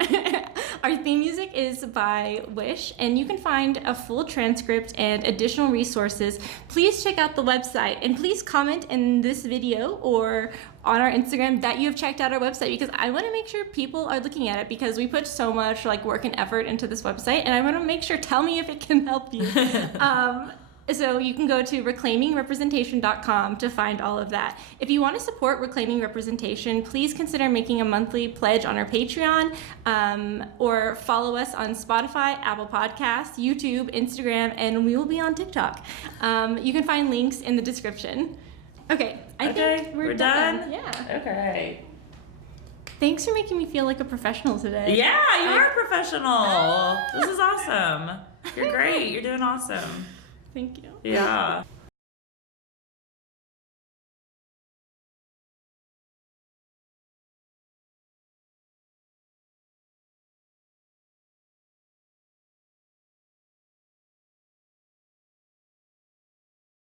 Our theme music is by Wish, and you can find a full transcript and additional resources. Please check out the website, and please comment in this video or on our Instagram that you have checked out our website, because I want to make sure people are looking at it, because we put so much like work and effort into this website, and I want to make sure, tell me if it can help you. So you can go to reclaimingrepresentation.com to find all of that. If you want to support Reclaiming Representation, please consider making a monthly pledge on our Patreon, or follow us on Spotify, Apple Podcasts, YouTube, Instagram, and we will be on TikTok. You can find links in the description. Okay, I think we're done. Yeah. Okay. Thanks for making me feel like a professional today. Yeah, you are a professional. This is awesome. You're great. You're doing awesome. Thank you. Yeah.